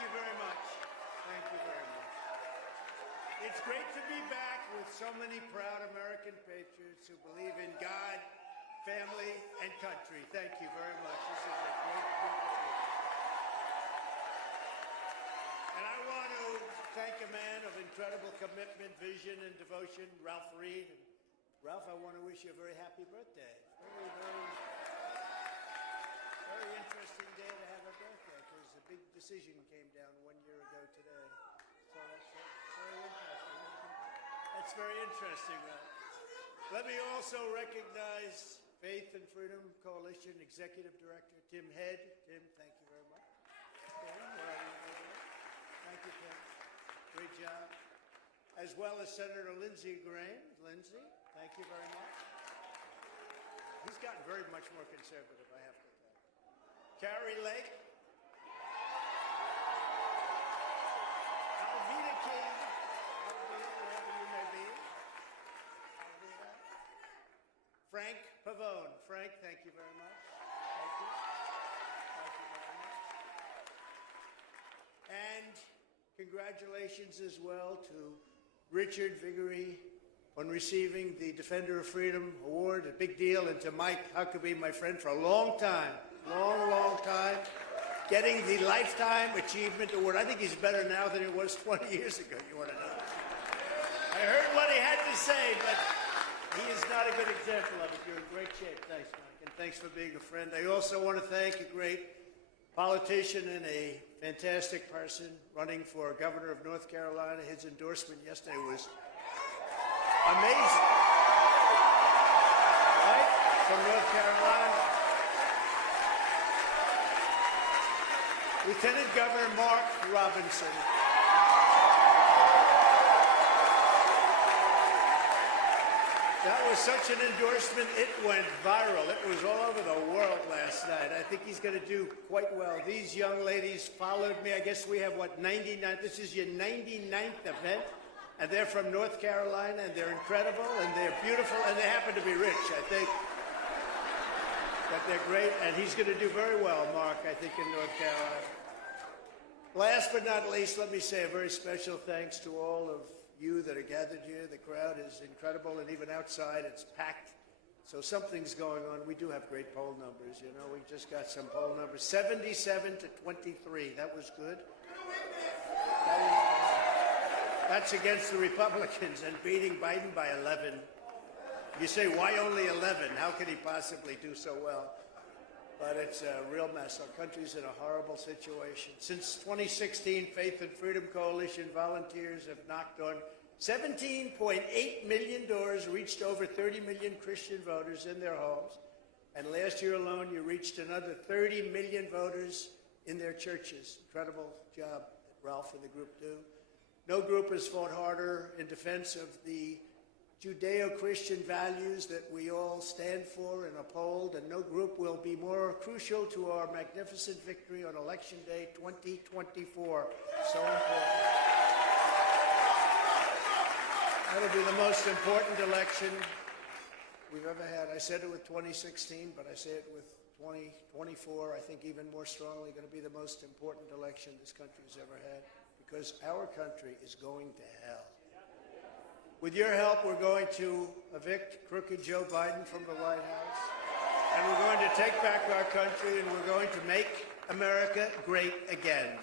you very much. Thank you very much. It's great to be back with so many proud American patriots who believe in God, family, and country. Thank you very much. This is a great group of people. And I want to thank a man of incredible commitment, vision, and devotion, Ralph Reed. Ralph, I want to wish you a very happy birthday. Very interesting day to have a birthday because a big decision came down 1 year ago today. So that's very interesting. That's very interesting, Ralph. Let me also recognize Faith and Freedom Coalition Executive Director Tim Head. Tim, thank you very much. Thank you, Tim. Great job. As well as Senator Lindsey Graham. Lindsey, thank you very much. He's gotten very much more conservative, I have to tell you. Carrie Lake. Alveda King. Alveda, wherever you may be. Alveda. Frank Pavone. Frank, thank you very much. Thank you. Thank you very much. And congratulations as well to Richard Viguerie on receiving the Defender of Freedom Award, a big deal, and to Mike Huckabee, my friend, for a long time, long time, getting the Lifetime Achievement Award. I think he's better now than he was 20 years ago, you want to know. I heard what he had to say, but he is not a good example of it. You're in great shape. Thanks, Mike, and thanks for being a friend. I also want to thank a great politician and a fantastic person running for governor of North Carolina. His endorsement yesterday was amazing. Right? From North Carolina. Lieutenant Governor Mark Robinson. That was such an endorsement, it went viral. It was all over the world last night. I think he's going to do quite well. These young ladies followed me. I guess we have, 99? This is your 99th event. And they're from North Carolina, and they're incredible, and they're beautiful, and they happen to be rich, I think. But they're great, and he's going to do very well, Mark, I think, in North Carolina. Last but not least, let me say a very special thanks to all of you that are gathered here. The crowd is incredible, and even outside it's packed. So something's going on. We do have great poll numbers, you know. We just got some poll numbers. 77 to 23. That was good. That's against the Republicans and beating Biden by 11. You say, why only 11? How could he possibly do so well? But it's a real mess. Our country's in a horrible situation. Since 2016, Faith and Freedom Coalition volunteers have knocked on 17.8 million doors, reached over 30 million Christian voters in their homes. And last year alone, you reached another 30 million voters in their churches. Incredible job that Ralph and the group do. No group has fought harder in defense of the Judeo-Christian values that we all stand for and uphold, and no group will be more crucial to our magnificent victory on Election Day 2024. So important. That'll be the most important election we've ever had. I said it with 2016, but I say it with 2024. I think even more strongly going to be the most important election this country's ever had, because our country is going to hell. With your help, we're going to evict crooked Joe Biden from the White House, and we're going to take back our country, and we're going to make America great again.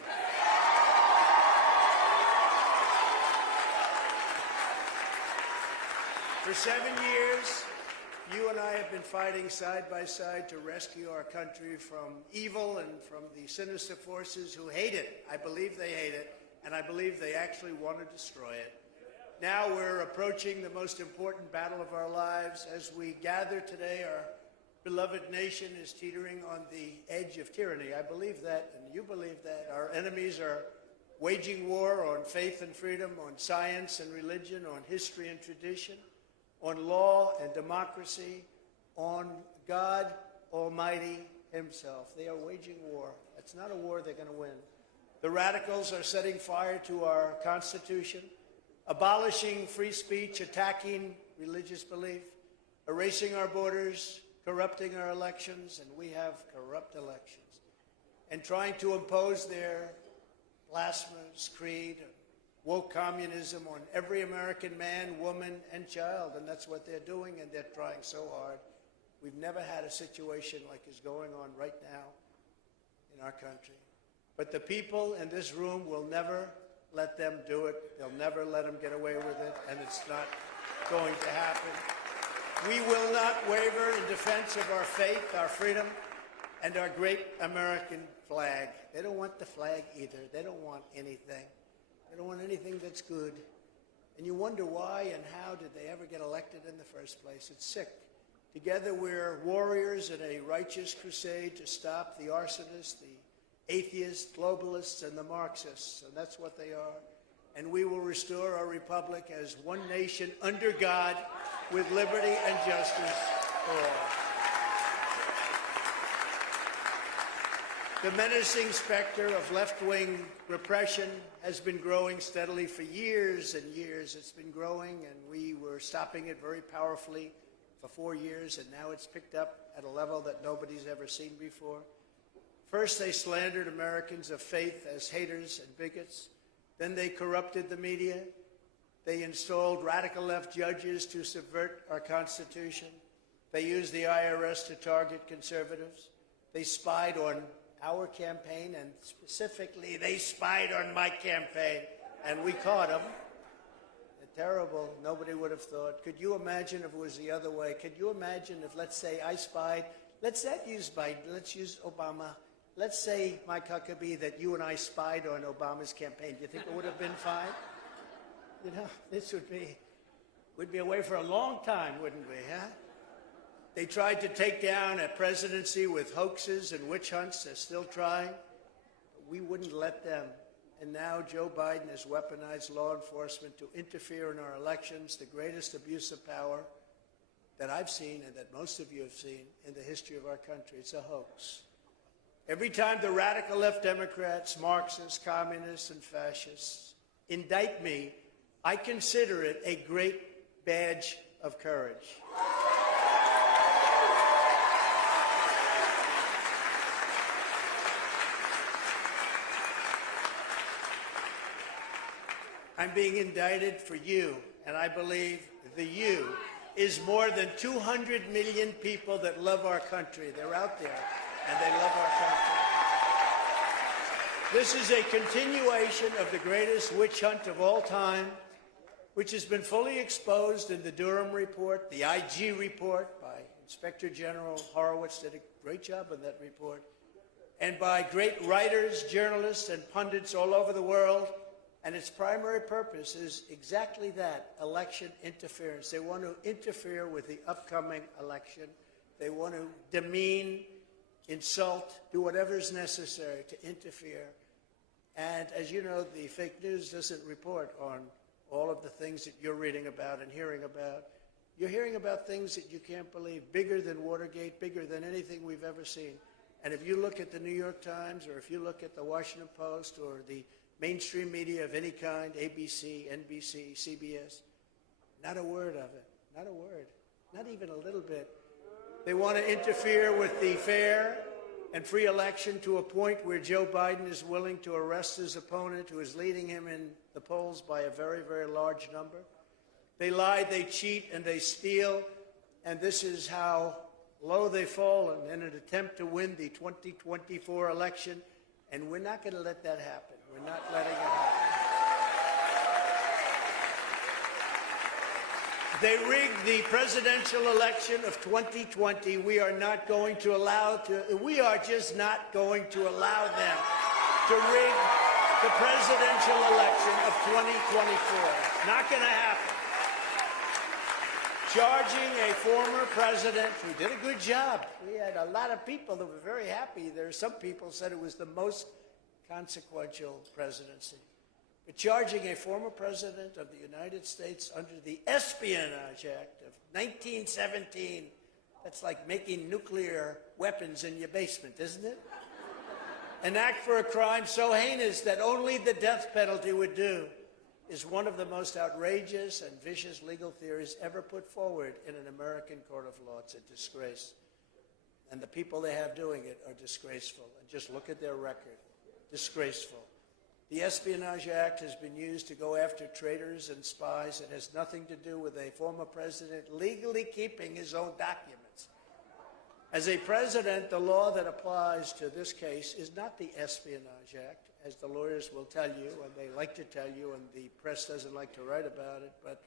For 7 years, you and I have been fighting side by side to rescue our country from evil and from the sinister forces who hate it. I believe they hate it, and I believe they actually want to destroy it. Now we're approaching the most important battle of our lives. As we gather today, our beloved nation is teetering on the edge of tyranny. I believe that, and you believe that. Our enemies are waging war on faith and freedom, on science and religion, on history and tradition, on law and democracy, on God Almighty himself. They are waging war. It's not a war they're going to win. The radicals are setting fire to our Constitution, abolishing free speech, attacking religious belief, erasing our borders, corrupting our elections, and we have corrupt elections, and trying to impose their blasphemous creed, woke communism on every American man, woman, and child, and that's what they're doing, and they're trying so hard. We've never had a situation like is going on right now in our country. But the people in this room will never let them do it. They'll never let them get away with it, and it's not going to happen. We will not waver in defense of our faith, our freedom, and our great American flag. They don't want the flag either. They don't want anything. They don't want anything that's good. And you wonder why and how did they ever get elected in the first place. It's sick. Together we're warriors in a righteous crusade to stop the arsonists, the atheists, globalists, and the Marxists. And that's what they are. And we will restore our republic as one nation under God with liberty and justice for all. The menacing specter of left-wing repression has been growing steadily for years and years. It's been growing, and we were stopping it very powerfully for 4 years, and now it's picked up at a level that nobody's ever seen before. First, they slandered Americans of faith as haters and bigots. Then they corrupted the media. They installed radical left judges to subvert our Constitution. They used the IRS to target conservatives. They spied on our campaign, and specifically, they spied on my campaign, and we caught them. They're terrible. Nobody would have thought. Could you imagine if it was the other way? Could you imagine if, let's say, I spied? Let's not use Biden. Let's use Obama. Let's say, Mike Huckabee, that you and I spied on Obama's campaign. Do you think it would have been fine? You know, this we'd be away for a long time, wouldn't we, huh? They tried to take down a presidency with hoaxes and witch hunts. They're still trying. We wouldn't let them. And now Joe Biden has weaponized law enforcement to interfere in our elections, the greatest abuse of power that I've seen and that most of you have seen in the history of our country. It's a hoax. Every time the radical left Democrats, Marxists, communists, and fascists indict me, I consider it a great badge of courage. I'm being indicted for you, and I believe the you is more than 200 million people that love our country. They're out there, and they love our country. This is a continuation of the greatest witch hunt of all time, which has been fully exposed in the Durham report, the IG report by Inspector General Horowitz did a great job on that report, and by great writers, journalists, and pundits all over the world. And its primary purpose is exactly that, election interference. They want to interfere with the upcoming election. They want to demean, insult, do whatever is necessary to interfere. And as you know, the fake news doesn't report on all of the things that you're reading about and hearing about. You're hearing about things that you can't believe, bigger than Watergate, bigger than anything we've ever seen. And if you look at the New York Times, or if you look at the Washington Post, or the mainstream media of any kind, ABC, NBC, CBS, not a word of it, not a word, not even a little bit. They want to interfere with the fair and free election to a point where Joe Biden is willing to arrest his opponent, who is leading him in the polls by a very, very large number. They lie, they cheat, and they steal, and this is how low they've fallen in an attempt to win the 2024 election, and we're not going to let that happen. We're not letting it happen. They rigged the presidential election of 2020. We are not going to allow we are just not going to allow them to rig the presidential election of 2024. Not going to happen. Charging a former president who did a good job. We had a lot of people that were very happy. There are some people said it was the most consequential presidency. But charging a former president of the United States under the Espionage Act of 1917, that's like making nuclear weapons in your basement, isn't it? An act for a crime so heinous that only the death penalty would do is one of the most outrageous and vicious legal theories ever put forward in an American court of law. It's a disgrace. And the people they have doing it are disgraceful. And just look at their record. Disgraceful. The Espionage Act has been used to go after traitors and spies. It has nothing to do with a former president legally keeping his own documents. As a president, the law that applies to this case is not the Espionage Act, as the lawyers will tell you, and they like to tell you, and the press doesn't like to write about it, but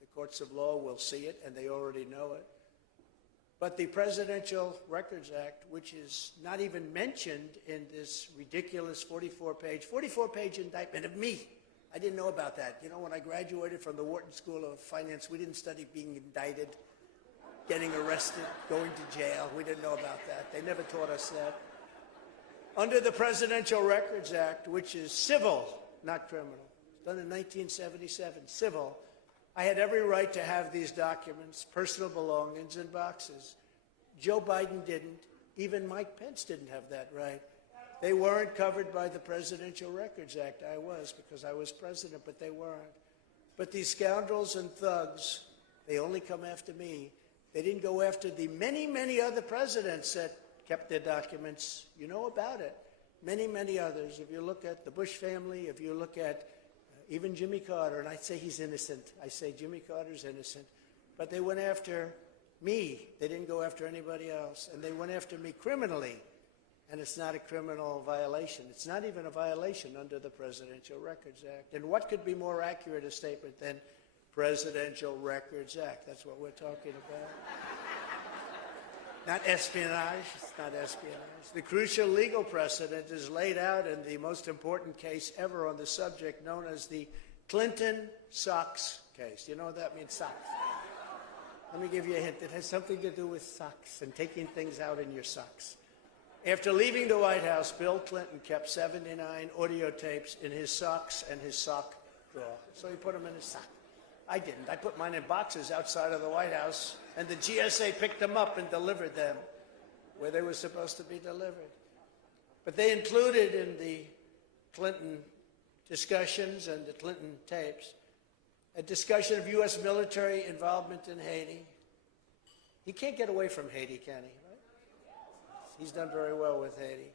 the courts of law will see it, and they already know it. But the Presidential Records Act, which is not even mentioned in this ridiculous 44-page indictment of me. I didn't know about that. You know, when I graduated from the Wharton School of Finance, we didn't study being indicted, getting arrested, going to jail. We didn't know about that. They never taught us that. Under the Presidential Records Act, which is civil, not criminal, done in 1977, civil, I had every right to have these documents, personal belongings, in boxes. Joe Biden didn't. Even Mike Pence didn't have that right. They weren't covered by the Presidential Records Act. I was, because I was president, but they weren't. But these scoundrels and thugs, they only come after me. They didn't go after the many, many other presidents that kept their documents. You know about it. Many, many others. If you look at the Bush family, if you look at even Jimmy Carter, and I say he's innocent. I say Jimmy Carter's innocent. But they went after me. They didn't go after anybody else. And they went after me criminally. And it's not a criminal violation. It's not even a violation under the Presidential Records Act. And what could be more accurate a statement than Presidential Records Act? That's what we're talking about. Not espionage. It's not espionage. The crucial legal precedent is laid out in the most important case ever on the subject, known as the Clinton socks case. You know what that means, socks? Let me give you a hint. It has something to do with socks and taking things out in your socks. After leaving the White House, Bill Clinton kept 79 audio tapes in his socks and his sock drawer. So he put them in his sock. I didn't. I put mine in boxes outside of the White House, and the GSA picked them up and delivered them where they were supposed to be delivered. But they included in the Clinton discussions and the Clinton tapes a discussion of U.S. military involvement in Haiti. He can't get away from Haiti, can he? Right? He's done very well with Haiti.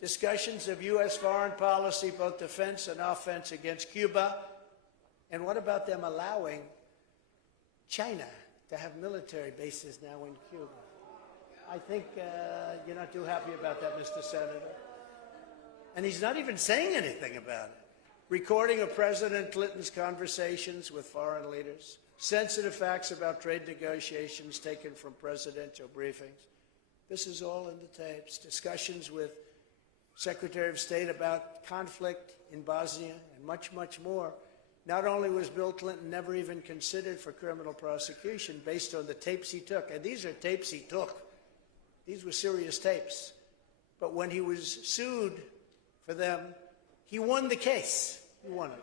Discussions of U.S. foreign policy, both defense and offense, against Cuba. And what about them allowing China to have military bases now in Cuba? I think you're not too happy about that, Mr. Senator. And he's not even saying anything about it. Recording of President Clinton's conversations with foreign leaders, sensitive facts about trade negotiations taken from presidential briefings. This is all in the tapes. Discussions with Secretary of State about conflict in Bosnia and much, much more. Not only was Bill Clinton never even considered for criminal prosecution based on the tapes he took, and these are tapes he took. These were serious tapes. But when he was sued for them, he won the case. He won it.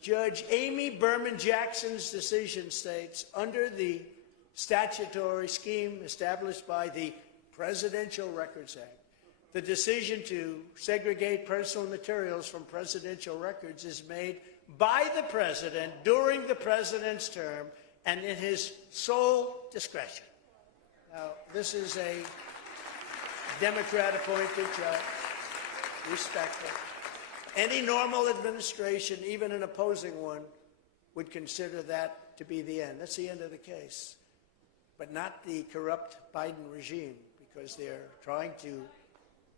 Judge Amy Berman Jackson's decision states, under the statutory scheme established by the Presidential Records Act, the decision to segregate personal materials from presidential records is made by the president during the president's term and in his sole discretion. Now, this is a Democrat-appointed judge. Respect it. Any normal administration, even an opposing one, would consider that to be the end. That's the end of the case. But not the corrupt Biden regime, because they're trying to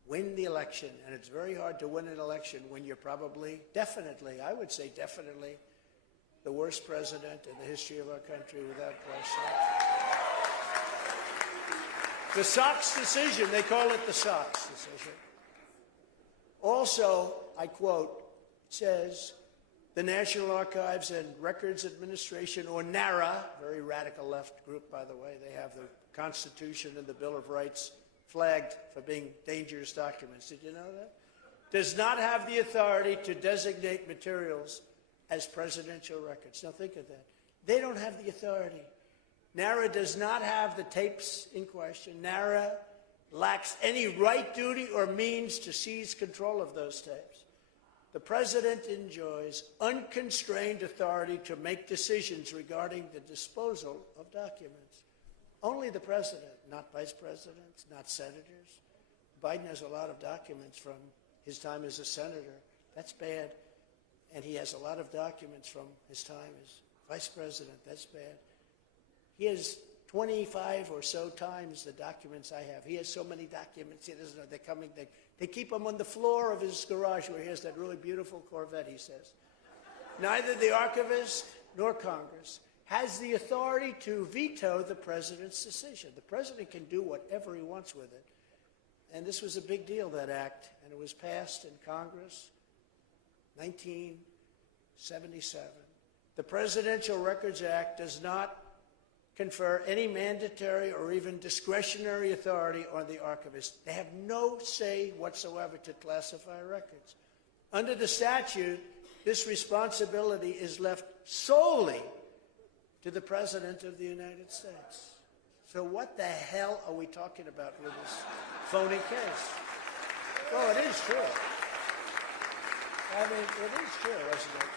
win the election, and it's very hard to win an election when you're probably, definitely, I would say definitely, the worst president in the history of our country, without question. The Sox decision, they call it the Sox decision. Also, I quote, says, the National Archives and Records Administration, or NARA, very radical left group, by the way, they have the Constitution and the Bill of Rights flagged for being dangerous documents. Did you know that? Does not have the authority to designate materials as presidential records. Now think of that. They don't have the authority. NARA does not have the tapes in question. NARA lacks any right, duty, or means to seize control of those tapes. The president enjoys unconstrained authority to make decisions regarding the disposal of documents. Only the president, not vice presidents, not senators. Biden has a lot of documents from his time as a senator That's bad. And he has a lot of documents from his time as vice president. That's bad. He has 25 or so times the documents I have. He has so many documents, he doesn't know. They're coming. They keep them on the floor of his garage where he has that really beautiful Corvette, he says. Neither the archivist nor Congress has the authority to veto the president's decision. The president can do whatever he wants with it. And this was a big deal, that act, and it was passed in Congress, 1977. The Presidential Records Act does not confer any mandatory or even discretionary authority on the archivist. They have no say whatsoever to classify records. Under the statute, this responsibility is left solely to the President of the United States. So what the hell are we talking about with this phony case? Well, it is true. I mean, it is true, isn't it?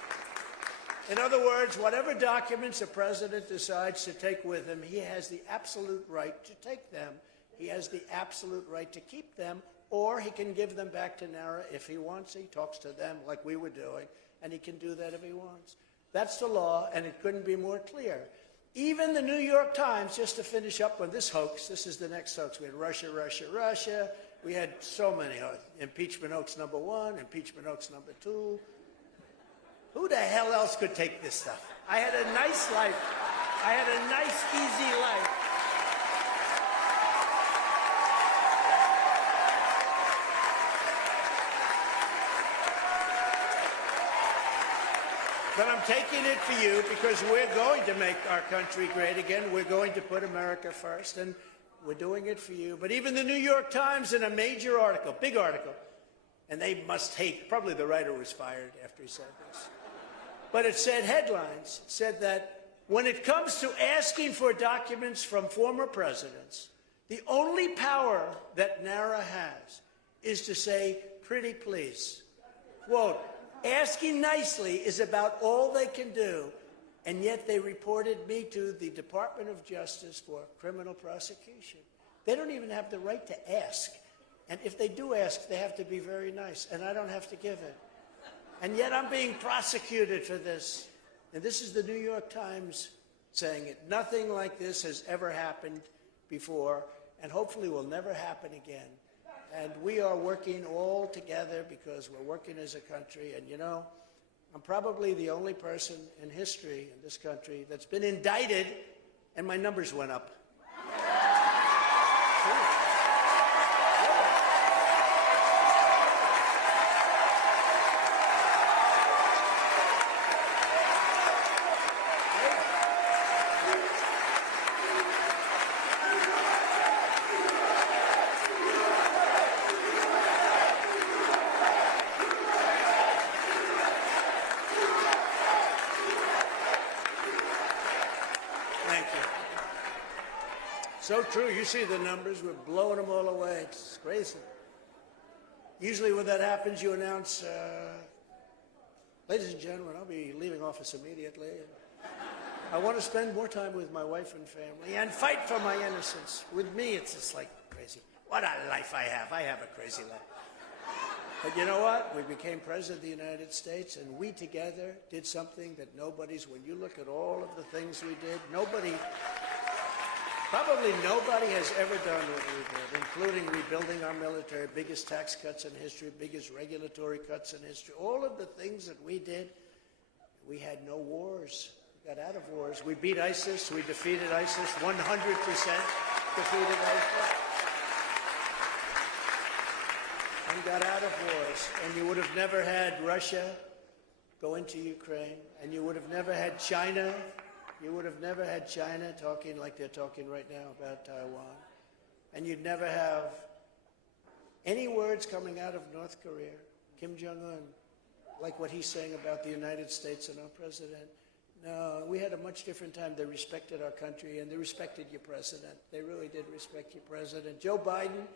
In other words, whatever documents a president decides to take with him, he has the absolute right to take them. He has the absolute right to keep them, or he can give them back to NARA if he wants. He talks to them like we were doing, and he can do that if he wants. That's the law, and it couldn't be more clear. Even the New York Times, just to finish up on this hoax, this is the next hoax. We had Russia, Russia, Russia. We had so many. Impeachment hoax number 1, impeachment hoax number 2. Who the hell else could take this stuff? I had a nice life. I had a nice, easy life. But I'm taking it for you because we're going to make our country great again. We're going to put America first, and we're doing it for you. But even the New York Times, in a major article, big article, and they must hate, probably the writer was fired after he said this. But it said headlines. It said that when it comes to asking for documents from former presidents, the only power that NARA has is to say, pretty please. Quote, asking nicely is about all they can do, and yet they reported me to the Department of Justice for criminal prosecution. They don't even have the right to ask. And if they do ask, they have to be very nice, and I don't have to give it. And yet I'm being prosecuted for this. And this is the New York Times saying it. Nothing like this has ever happened before, and hopefully will never happen again. And we are working all together because we're working as a country. And, you know, I'm probably the only person in history in this country that's been indicted, and my numbers went up. So true. You see the numbers. We're blowing them all away. It's crazy. Usually when that happens, you announce, ladies and gentlemen, I'll be leaving office immediately. I want to spend more time with my wife and family and fight for my innocence. With me, it's just like crazy. What a life I have. I have a crazy life. But you know what? We became president of the United States, and we together did something that nobody's, when you look at all of the things we did, probably nobody has ever done what we did, including rebuilding our military, biggest tax cuts in history, biggest regulatory cuts in history. All of the things that we did, we had no wars. We got out of wars. We beat ISIS. We defeated ISIS. 100% defeated ISIS. And got out of wars. And you would have never had Russia go into Ukraine. And you would have never had China. You would have never had China talking like they're talking right now about Taiwan. And you'd never have any words coming out of North Korea, Kim Jong-un, like what he's saying about the United States and our president. No, we had a much different time. They respected our country, and they respected your president. They really did respect your president. Joe Biden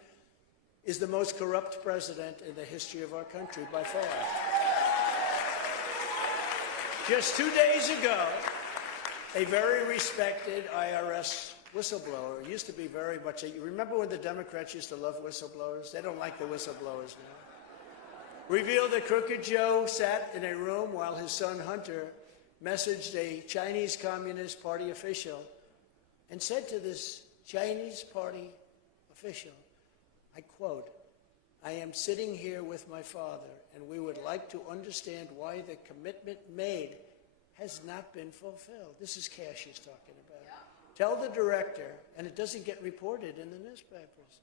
is the most corrupt president in the history of our country by far. Just 2 days ago, a very respected IRS whistleblower. It used to be very much, you remember when the Democrats used to love whistleblowers? They don't like the whistleblowers now. revealed that Crooked Joe sat in a room while his son Hunter messaged a Chinese Communist Party official and said to this Chinese Party official, I quote, "I am sitting here with my father, and we would like to understand why the commitment made has not been fulfilled." This is Cash he's talking about. Tell the director, and it doesn't get reported in the newspapers,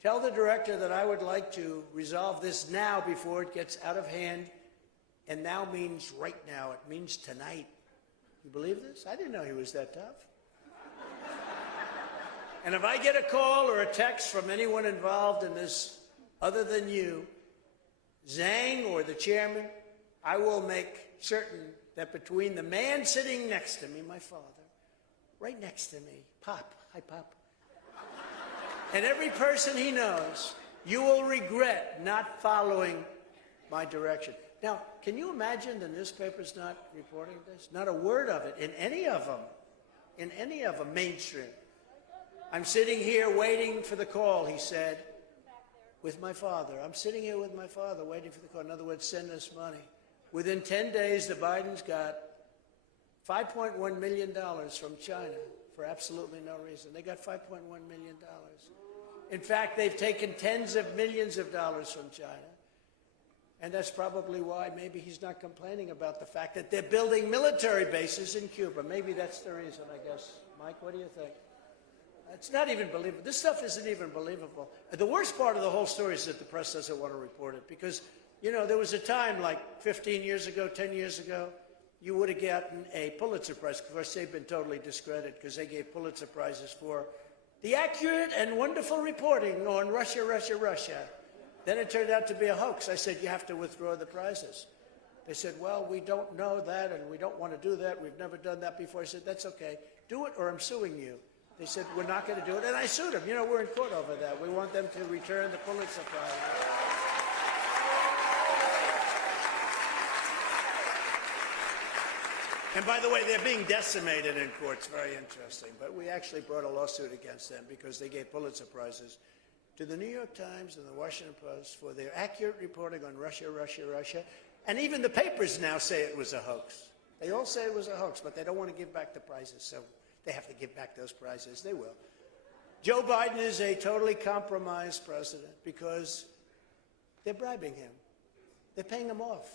tell the director that I would like to resolve this now before it gets out of hand. And now means right now. It means tonight. You believe this? I didn't know he was that tough. And if I get a call or a text from anyone involved in this other than you, Zhang or the chairman, I will make certain that between the man sitting next to me, my father, right next to me, Pop, hi Pop, and every person he knows, you will regret not following my direction. Now, can you imagine the newspapers not reporting this? Not a word of it in any of them, mainstream. I'm sitting here waiting for the call, he said, with my father. I'm sitting here with my father waiting for the call. In other words, send us money. Within 10 days, the Bidens got $5.1 million from China for absolutely no reason. They got $5.1 million. In fact, they've taken tens of millions of dollars from China. And that's probably why maybe he's not complaining about the fact that they're building military bases in Cuba. Maybe that's the reason, I guess. Mike, what do you think? It's not even believable. This stuff isn't even believable. The worst part of the whole story is that the press doesn't want to report it because, you know, there was a time like 15 years ago, 10 years ago, you would have gotten a Pulitzer Prize. Of course, they've been totally discredited because they gave Pulitzer Prizes for the accurate and wonderful reporting on Russia, Russia, Russia. Then it turned out to be a hoax. I said, you have to withdraw the prizes. They said, well, we don't know that, and we don't want to do that. We've never done that before. I said, that's okay. Do it, or I'm suing you. They said, we're not going to do it. And I sued them. You know, we're in court over that. We want them to return the Pulitzer Prize. And by the way, they're being decimated in courts. Very interesting. But we actually brought a lawsuit against them because they gave Pulitzer Prizes to the New York Times and the Washington Post for their accurate reporting on Russia, Russia, Russia. And even the papers now say it was a hoax. They all say it was a hoax, but they don't want to give back the prizes, so they have to give back those prizes. They will. Joe Biden is a totally compromised president because they're bribing him. They're paying him off.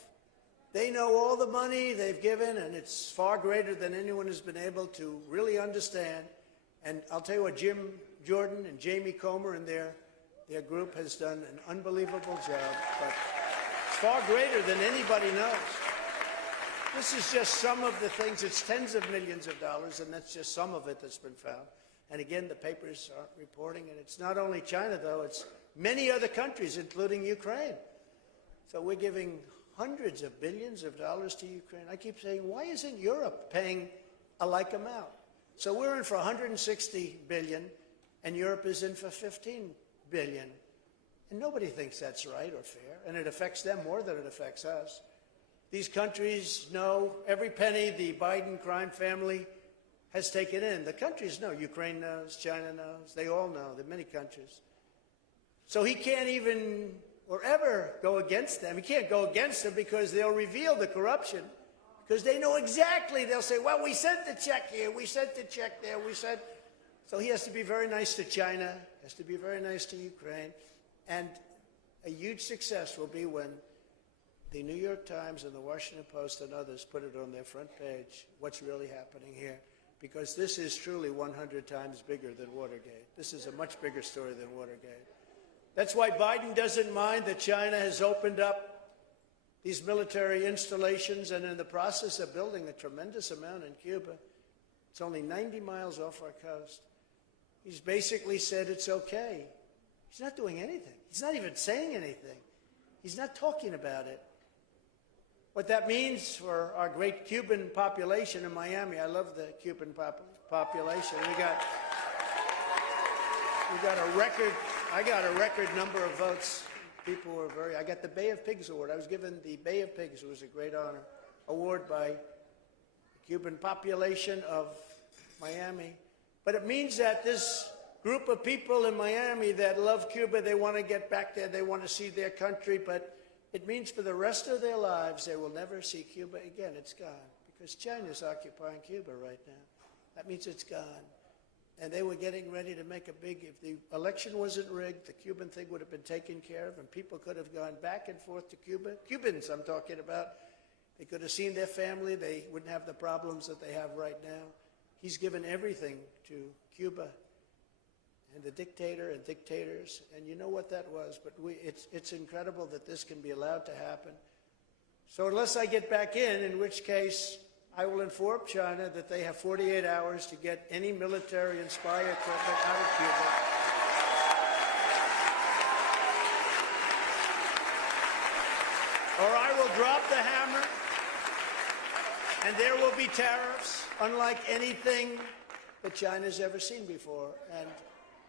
They know all the money they've given, and it's far greater than anyone has been able to really understand. And I'll tell you what, Jim Jordan and Jamie Comer and their group has done an unbelievable job, but it's far greater than anybody knows. This is just some of the things. It's tens of millions of dollars, and that's just some of it that's been found. And again, the papers aren't reporting, and it's not only China, though. It's many other countries, including Ukraine. So we're giving hundreds of billions of dollars to Ukraine. I keep saying, why isn't Europe paying a like amount? So we're in for $160 billion, and Europe is in for $15 billion. And nobody thinks that's right or fair, and it affects them more than it affects us. These countries know every penny the Biden crime family has taken in. The countries know. Ukraine knows. China knows. They all know. There are many countries. So he can't even or ever go against them. He can't go against them because they'll reveal the corruption. Because they know exactly. They'll say, well, we sent the check here. We sent the check there. We sent. So he has to be very nice to China. Has to be very nice to Ukraine. And a huge success will be when the New York Times and the Washington Post and others put it on their front page, what's really happening here. Because this is truly 100 times bigger than Watergate. This is a much bigger story than Watergate. That's why Biden doesn't mind that China has opened up these military installations and in the process of building a tremendous amount in Cuba. It's only 90 miles off our coast. He's basically said it's okay. He's not doing anything. He's not even saying anything. He's not talking about it. What that means for our great Cuban population in Miami, I love the Cuban population. We got a record, I got a record number of votes. People were very, I got the Bay of Pigs Award. I was given the Bay of Pigs, it was a great honor, award by the Cuban population of Miami. But it means that this group of people in Miami that love Cuba, they want to get back there, they want to see their country, but It means for the rest of their lives, they will never see Cuba again. It's gone. Because China's occupying Cuba right now. That means it's gone. And they were getting ready to make a big, if the election wasn't rigged, the Cuban thing would have been taken care of, and people could have gone back and forth to Cuba. Cubans, I'm talking about. They could have seen their family. They wouldn't have the problems that they have right now. He's given everything to Cuba and the dictator and dictators, and you know what that was. But it's incredible that this can be allowed to happen. So unless I get back in which case I will inform China that they have 48 hours to get any military and spy equipment out of Cuba. Or I will drop the hammer, and there will be tariffs unlike anything that China's ever seen before. And,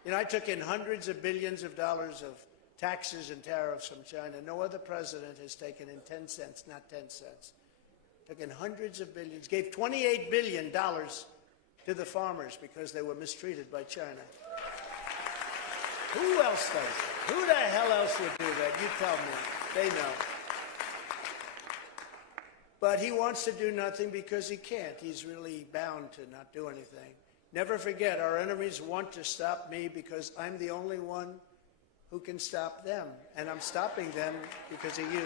you know, I took in hundreds of billions of dollars of taxes and tariffs from China. No other president has taken in 10 cents, not 10 cents. Took in hundreds of billions, gave $28 billion to the farmers because they were mistreated by China. Who else does that? Who the hell else would do that? You tell me. They know. But he wants to do nothing because he can't. He's really bound to not do anything. Never forget, our enemies want to stop me because I'm the only one who can stop them. And I'm stopping them because of you.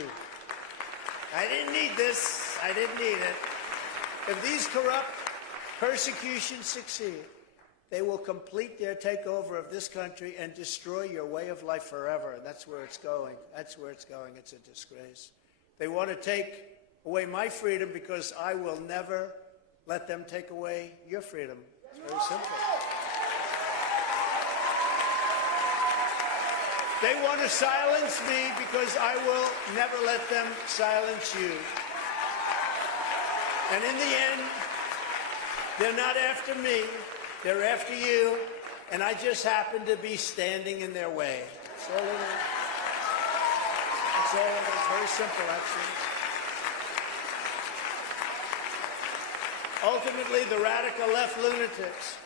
I didn't need this. I didn't need it. If these corrupt persecutions succeed, they will complete their takeover of this country and destroy your way of life forever. And that's where it's going. That's where it's going. It's a disgrace. They want to take away my freedom because I will never let them take away your freedom. It's very simple. They want to silence me because I will never let them silence you. And in the end, they're not after me, they're after you, and I just happen to be standing in their way. That's all it is. That's all it is. It's very simple, actually. Ultimately, the radical left lunatics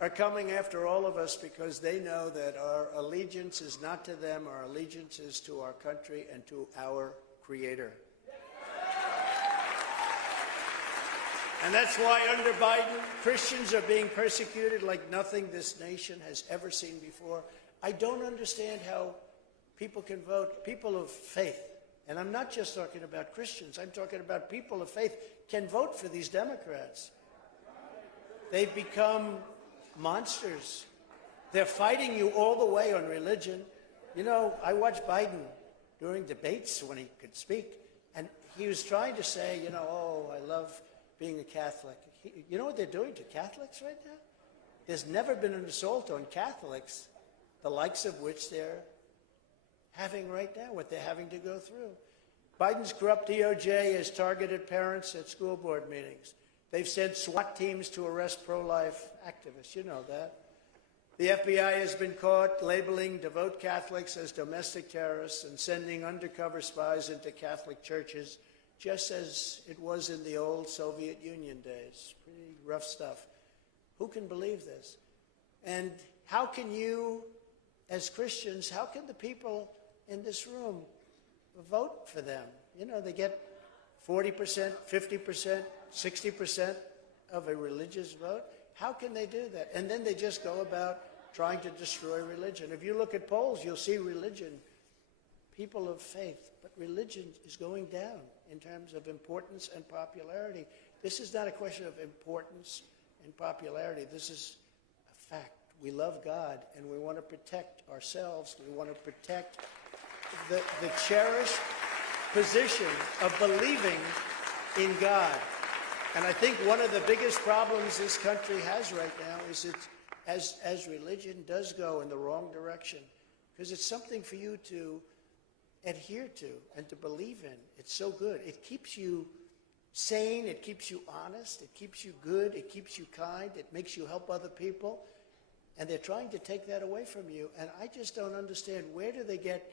are coming after all of us because they know that our allegiance is not to them, our allegiance is to our country and to our Creator. And that's why under Biden, Christians are being persecuted like nothing this nation has ever seen before. I don't understand how people can vote, people of faith, and I'm not just talking about Christians, I'm talking about people of faith, can vote for these Democrats. They've become monsters. They're fighting you all the way on religion. You know, I watched Biden during debates when he could speak, and he was trying to say, you know, oh, I love being a Catholic. You know what they're doing to Catholics right now? There's never been an assault on Catholics, the likes of which they're having right now, what they're having to go through. Biden's corrupt DOJ has targeted parents at school board meetings. They've sent SWAT teams to arrest pro-life activists. You know that. The FBI has been caught labeling devout Catholics as domestic terrorists and sending undercover spies into Catholic churches, just as it was in the old Soviet Union days. Pretty rough stuff. Who can believe this? And how can you, as Christians, how can the people in this room vote for them? You know, they get 40%, 50%, 60% of a religious vote. How can they do that? And then they just go about trying to destroy religion. If you look at polls, you'll see religion, people of faith, but religion is going down in terms of importance and popularity. This is not a question of importance and popularity. This is a fact. We love God, and we want to protect ourselves. We want to protect the cherished position of believing in God. And I think one of the biggest problems this country has right now is as religion does go in the wrong direction, because it's something for you to adhere to and to believe in. It's so good. It keeps you sane. It keeps you honest. It keeps you good. It keeps you kind. It makes you help other people. And they're trying to take that away from you. And I just don't understand, where do they get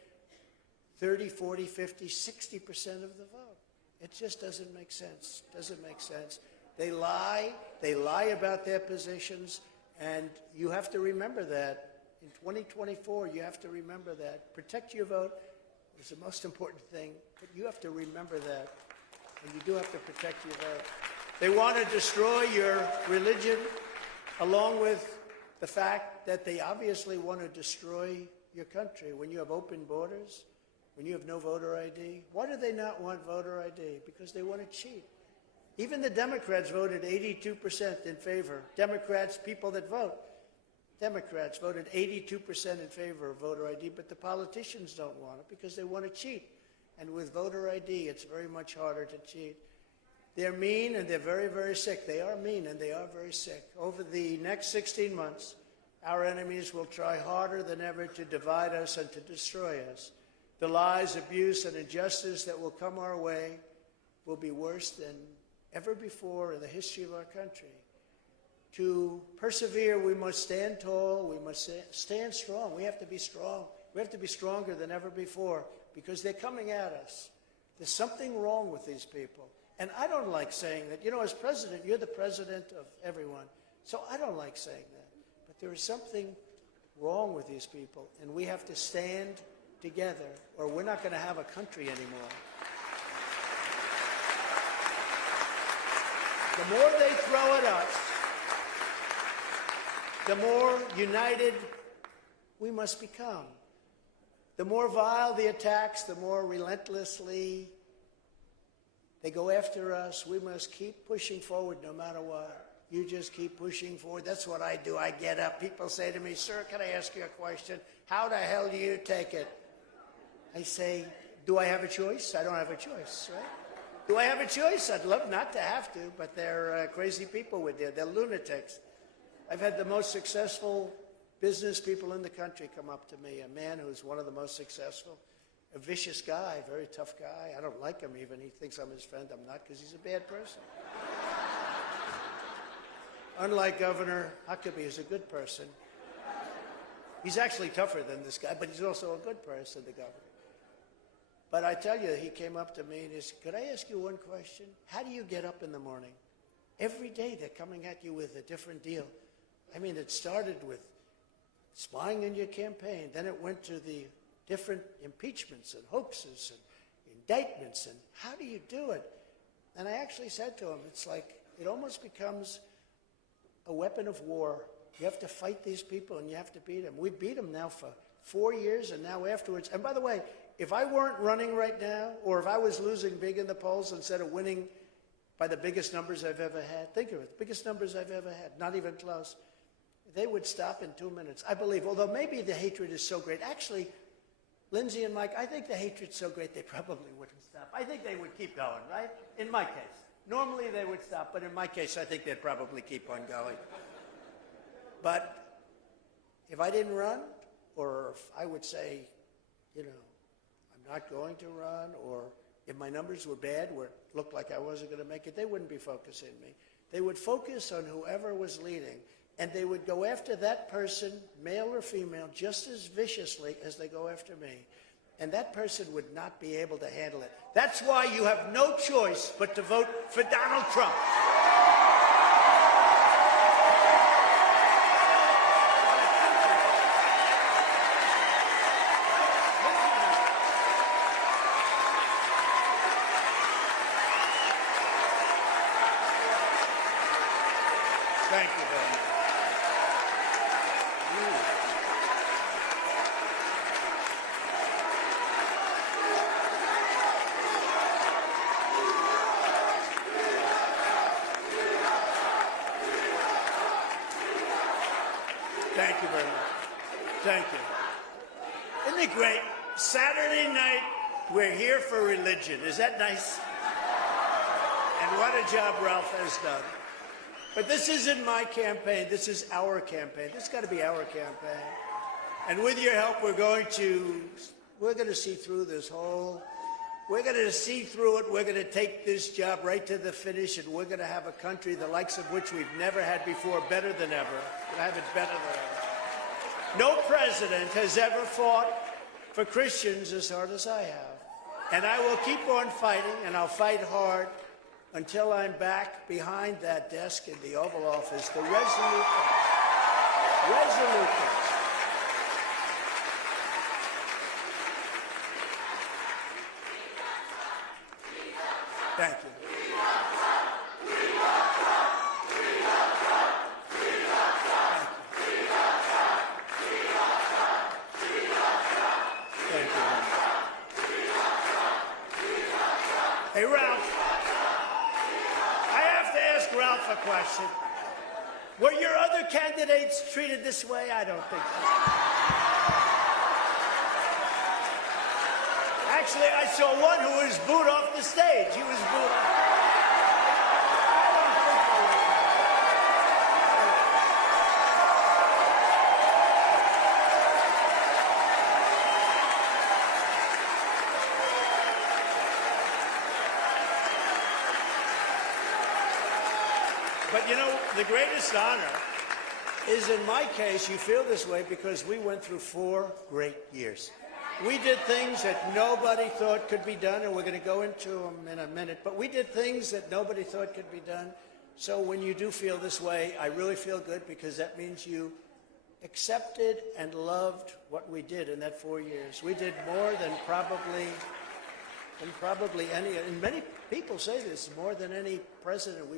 30, 40, 50, 60% of the vote? It just doesn't make sense. Doesn't make sense. They lie. They lie about their positions. And you have to remember that. In 2024, you have to remember that. Protect your vote. is the most important thing, but you have to remember that, and you do have to protect your vote. They want to destroy your religion, along with the fact that they obviously want to destroy your country. When you have open borders, when you have no voter ID, why do they not want voter ID? Because they want to cheat. Even the Democrats voted 82% in favor. Democrats, people that vote. Democrats voted 82% in favor of voter ID, but the politicians don't want it because they want to cheat. And with voter ID, it's very much harder to cheat. They're mean and they're very, very sick. They are mean and they are very sick. Over the next 16 months, our enemies will try harder than ever to divide us and to destroy us. The lies, abuse, and injustice that will come our way will be worse than ever before in the history of our country. To persevere, we must stand tall, we must stand strong. We have to be strong. We have to be stronger than ever before because they're coming at us. There's something wrong with these people. And I don't like saying that. You know, as president, you're the president of everyone. So I don't like saying that. But there is something wrong with these people, and we have to stand together, or we're not going to have a country anymore. The more they throw at us, the more united we must become. The more vile the attacks, the more relentlessly they go after us. We must keep pushing forward no matter what. You just keep pushing forward. That's what I do. I get up. People say to me, "Sir, can I ask you a question? How the hell do you take it?" I say, do I have a choice? I don't have a choice, right? Do I have a choice? I'd love not to have to, but they're crazy people with there. They're lunatics. I've had the most successful business people in the country come up to me, a man who's one of the most successful, a vicious guy, very tough guy. I don't like him even. He thinks I'm his friend. I'm not, because he's a bad person. Unlike Governor Huckabee, who's a good person. He's actually tougher than this guy, but he's also a good person, the governor. But I tell you, he came up to me and he said, "Could I ask you one question? How do you get up in the morning? Every day they're coming at you with a different deal. I mean, it started with spying on your campaign. Then it went to the different impeachments and hoaxes and indictments. And how do you do it?" And I actually said to him, it's like it almost becomes a weapon of war. You have to fight these people and you have to beat them. We beat them now for 4 years and now afterwards. And by the way, if I weren't running right now, or if I was losing big in the polls instead of winning by the biggest numbers I've ever had, think of it, biggest numbers I've ever had, not even close, they would stop in 2 minutes, I believe. Although maybe the hatred is so great. Actually, Lindsay and Mike, I think the hatred's so great they probably wouldn't stop. I think they would keep going, right? In my case. Normally they would stop, but in my case, I think they'd probably keep on going. But if I didn't run, or if I would say, you know, I'm not going to run, or if my numbers were bad, where it looked like I wasn't going to make it, they wouldn't be focusing me. They would focus on whoever was leading, and they would go after that person, male or female, just as viciously as they go after me. And that person would not be able to handle it. That's why you have no choice but to vote for Donald Trump. Thank you very much. Thank you very much. Thank you. Isn't it great? Saturday night, we're here for religion. Is that nice? And what a job Ralph has done. But this isn't my campaign. This is our campaign. This has got to be our campaign. And with your help, we're going to see through this whole. We're going to see through it. We're going to take this job right to the finish, and we're going to have a country the likes of which we've never had before, better than ever. We'll have it better than ever. No president has ever fought for Christians as hard as I have. And I will keep on fighting, and I'll fight hard until I'm back behind that desk in the Oval Office, the resolute Ralph a question. Were your other candidates treated this way? I don't think so. Actually, I saw one who was booed off the stage. He was booed off. But you know, the greatest honor is, in my case, you feel this way because we went through 4 great years. We did things that nobody thought could be done, and we're going to go into them in a minute, but we did things that nobody thought could be done. So when you do feel this way, I really feel good because that means you accepted and loved what we did in that 4 years. We did more than probably any, and many people say this, more than any president. We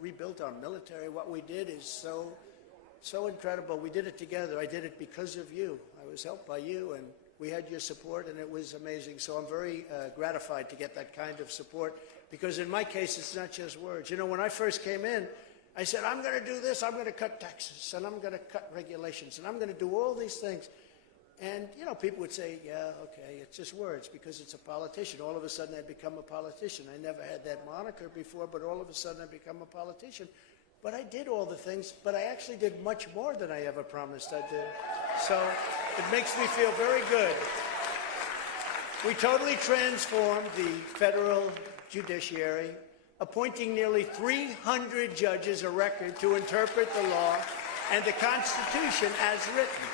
rebuilt our military. What we did is so incredible. We did it together. I did it because of you. I was helped by you, and we had your support, and it was amazing. So I'm very gratified to get that kind of support because in my case, it's not just words. You know, when I first came in, I said, I'm going to do this. I'm going to cut taxes, and I'm going to cut regulations, and I'm going to do all these things. And, you know, people would say, yeah, okay, it's just words because it's a politician. All of a sudden, I'd become a politician. I never had that moniker before, but all of a sudden, I become a politician. But I did all the things, but I actually did much more than I ever promised I did. So it makes me feel very good. We totally transformed the federal judiciary, appointing nearly 300 judges, a record, to interpret the law and the Constitution as written.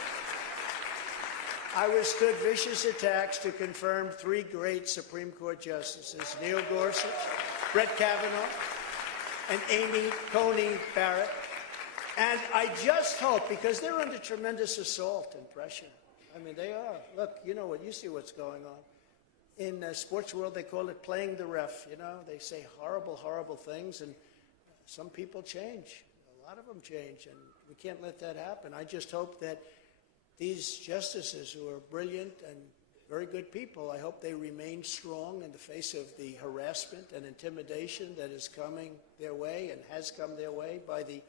I withstood vicious attacks to confirm 3 great Supreme Court justices, Neil Gorsuch, Brett Kavanaugh, and Amy Coney Barrett. And I just hope, because they're under tremendous assault and pressure. I mean, they are. Look, you know what, you see what's going on. In the sports world, they call it playing the ref. You know, they say horrible, horrible things, and some people change. A lot of them change, and we can't let that happen. I just hope that these justices who are brilliant and very good people, I hope they remain strong in the face of the harassment and intimidation that is coming their way and has come their way by the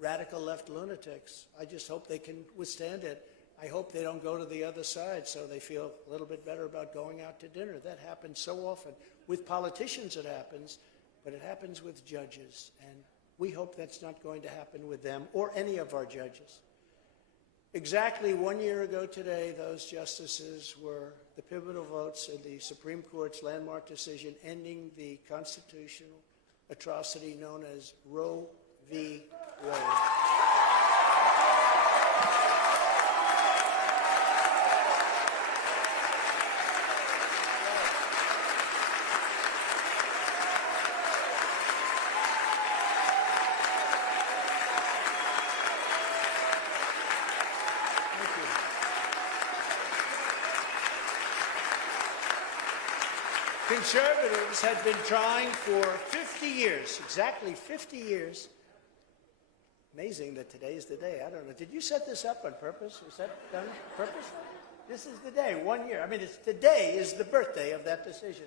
radical left lunatics. I just hope they can withstand it. I hope they don't go to the other side so they feel a little bit better about going out to dinner. That happens so often. With politicians it happens, but it happens with judges. And we hope that's not going to happen with them or any of our judges. Exactly 1 year ago today, those justices were the pivotal votes in the Supreme Court's landmark decision ending the constitutional atrocity known as Roe v. Wade. Conservatives had been trying for 50 years, exactly 50 years. Amazing that today is the day. I don't know. Did you set this up on purpose? Was that done on purpose? This is the day, 1 year. I mean, today is the birthday of that decision.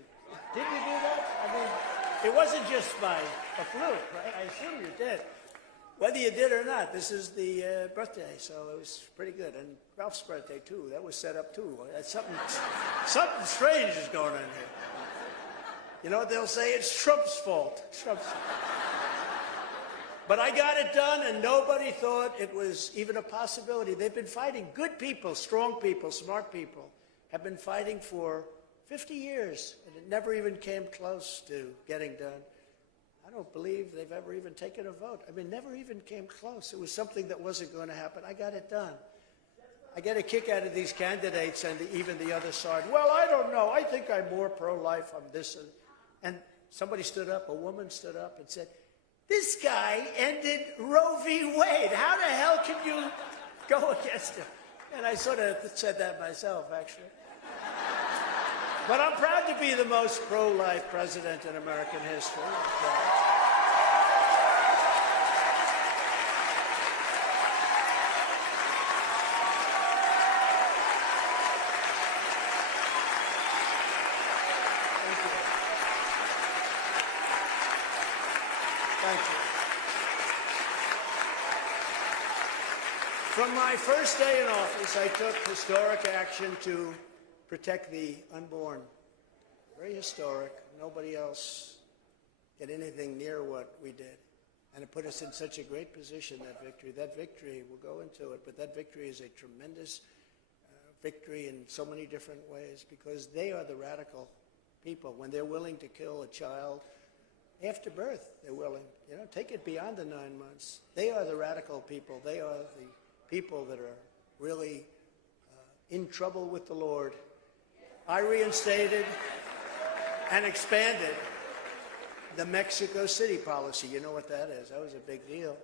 Did you do that? I mean, it wasn't just by a fluke, right? I assume you did. Whether you did or not, this is the birthday, so it was pretty good. And Ralph's birthday, too. That was set up, too. Something strange is going on here. You know what they'll say? It's Trump's fault. Trump's fault. But I got it done, and nobody thought it was even a possibility. They've been fighting. Good people, strong people, smart people have been fighting for 50 years, and it never even came close to getting done. I don't believe they've ever even taken a vote. I mean, never even came close. It was something that wasn't going to happen. I got it done. I get a kick out of these candidates and even the other side. Well, I don't know. I think I'm more pro-life. I'm this. And somebody stood up, a woman stood up and said, this guy ended Roe v. Wade. How the hell can you go against him? And I sort of said that myself, actually. But I'm proud to be the most pro-life president in American history. Thank you. From my first day in office, I took historic action to protect the unborn. Very historic. Nobody else did anything near what we did. And it put us in such a great position, that victory. That victory, we'll go into it, but that victory is a tremendous victory in so many different ways, because they are the radical people. When they're willing to kill a child after birth, they're willing. You know, take it beyond the 9 months. They are the radical people. They are the people that are really in trouble with the Lord. I reinstated and expanded the Mexico City policy. You know what that is? That was a big deal.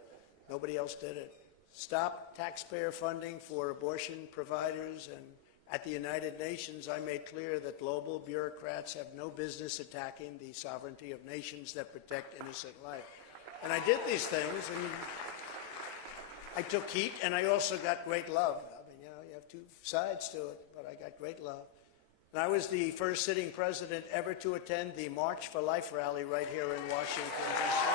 Nobody else did it. Stop taxpayer funding for abortion providers, and at the United Nations I made clear that global bureaucrats have no business attacking the sovereignty of nations that protect innocent life. And I did these things, and I took heat, and I also got great love. I mean, you know, you have two sides to it, but I got great love. And I was the first sitting president ever to attend the March for Life rally right here in Washington, D.C.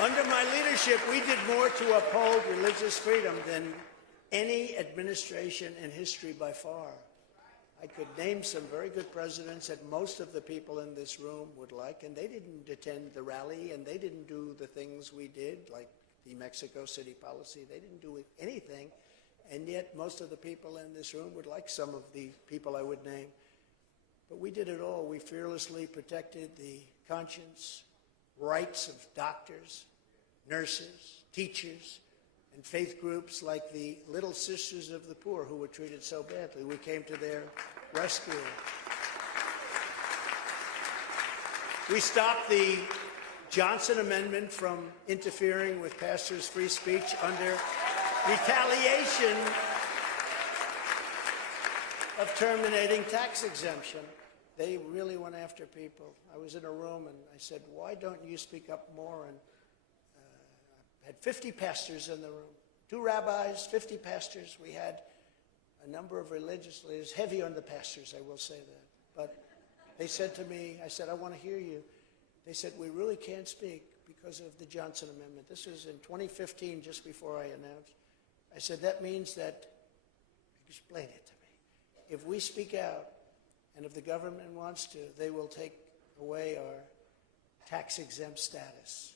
Under my leadership, we did more to uphold religious freedom than any administration in history by far. I could name some very good presidents that most of the people in this room would like, and they didn't attend the rally, and they didn't do the things we did, like the Mexico City policy. They didn't do anything, and yet most of the people in this room would like some of the people I would name. But we did it all. We fearlessly protected the conscience, rights of doctors, nurses, teachers, and faith groups like the Little Sisters of the Poor, who were treated so badly. We came to their rescue. We stopped the Johnson Amendment from interfering with pastors' free speech under retaliation of terminating tax exemption. They really went after people. I was in a room and I said, why don't you speak up more? And I had 50 pastors in the room, 2 rabbis, 50 pastors. We had a number of religious leaders, heavy on the pastors, I will say that. But they said to me, I said, I want to hear you. They said, we really can't speak because of the Johnson Amendment. This was in 2015, just before I announced. I said, that means that, explain it to me. If we speak out, and if the government wants to, they will take away our tax-exempt status.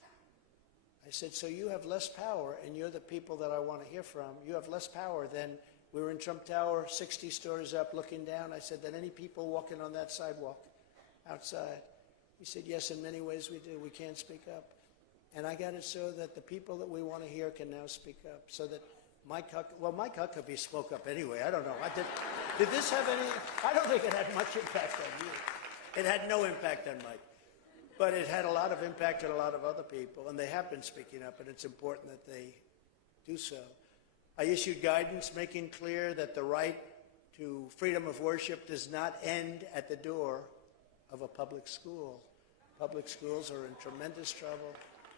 I said, so you have less power, and you're the people that I want to hear from. You have less power than we were in Trump Tower, 60 stories up, looking down. I said, than any people walking on that sidewalk outside. He said, yes, in many ways we do. We can't speak up. And I got it so that the people that we want to hear can now speak up, so that Mike Huckabee spoke up anyway. I don't know. Did this have any? I don't think it had much impact on you. It had no impact on Mike. But it had a lot of impact on a lot of other people, and they have been speaking up, and it's important that they do so. I issued guidance making clear that the right to freedom of worship does not end at the door of a public school. Public schools are in tremendous trouble.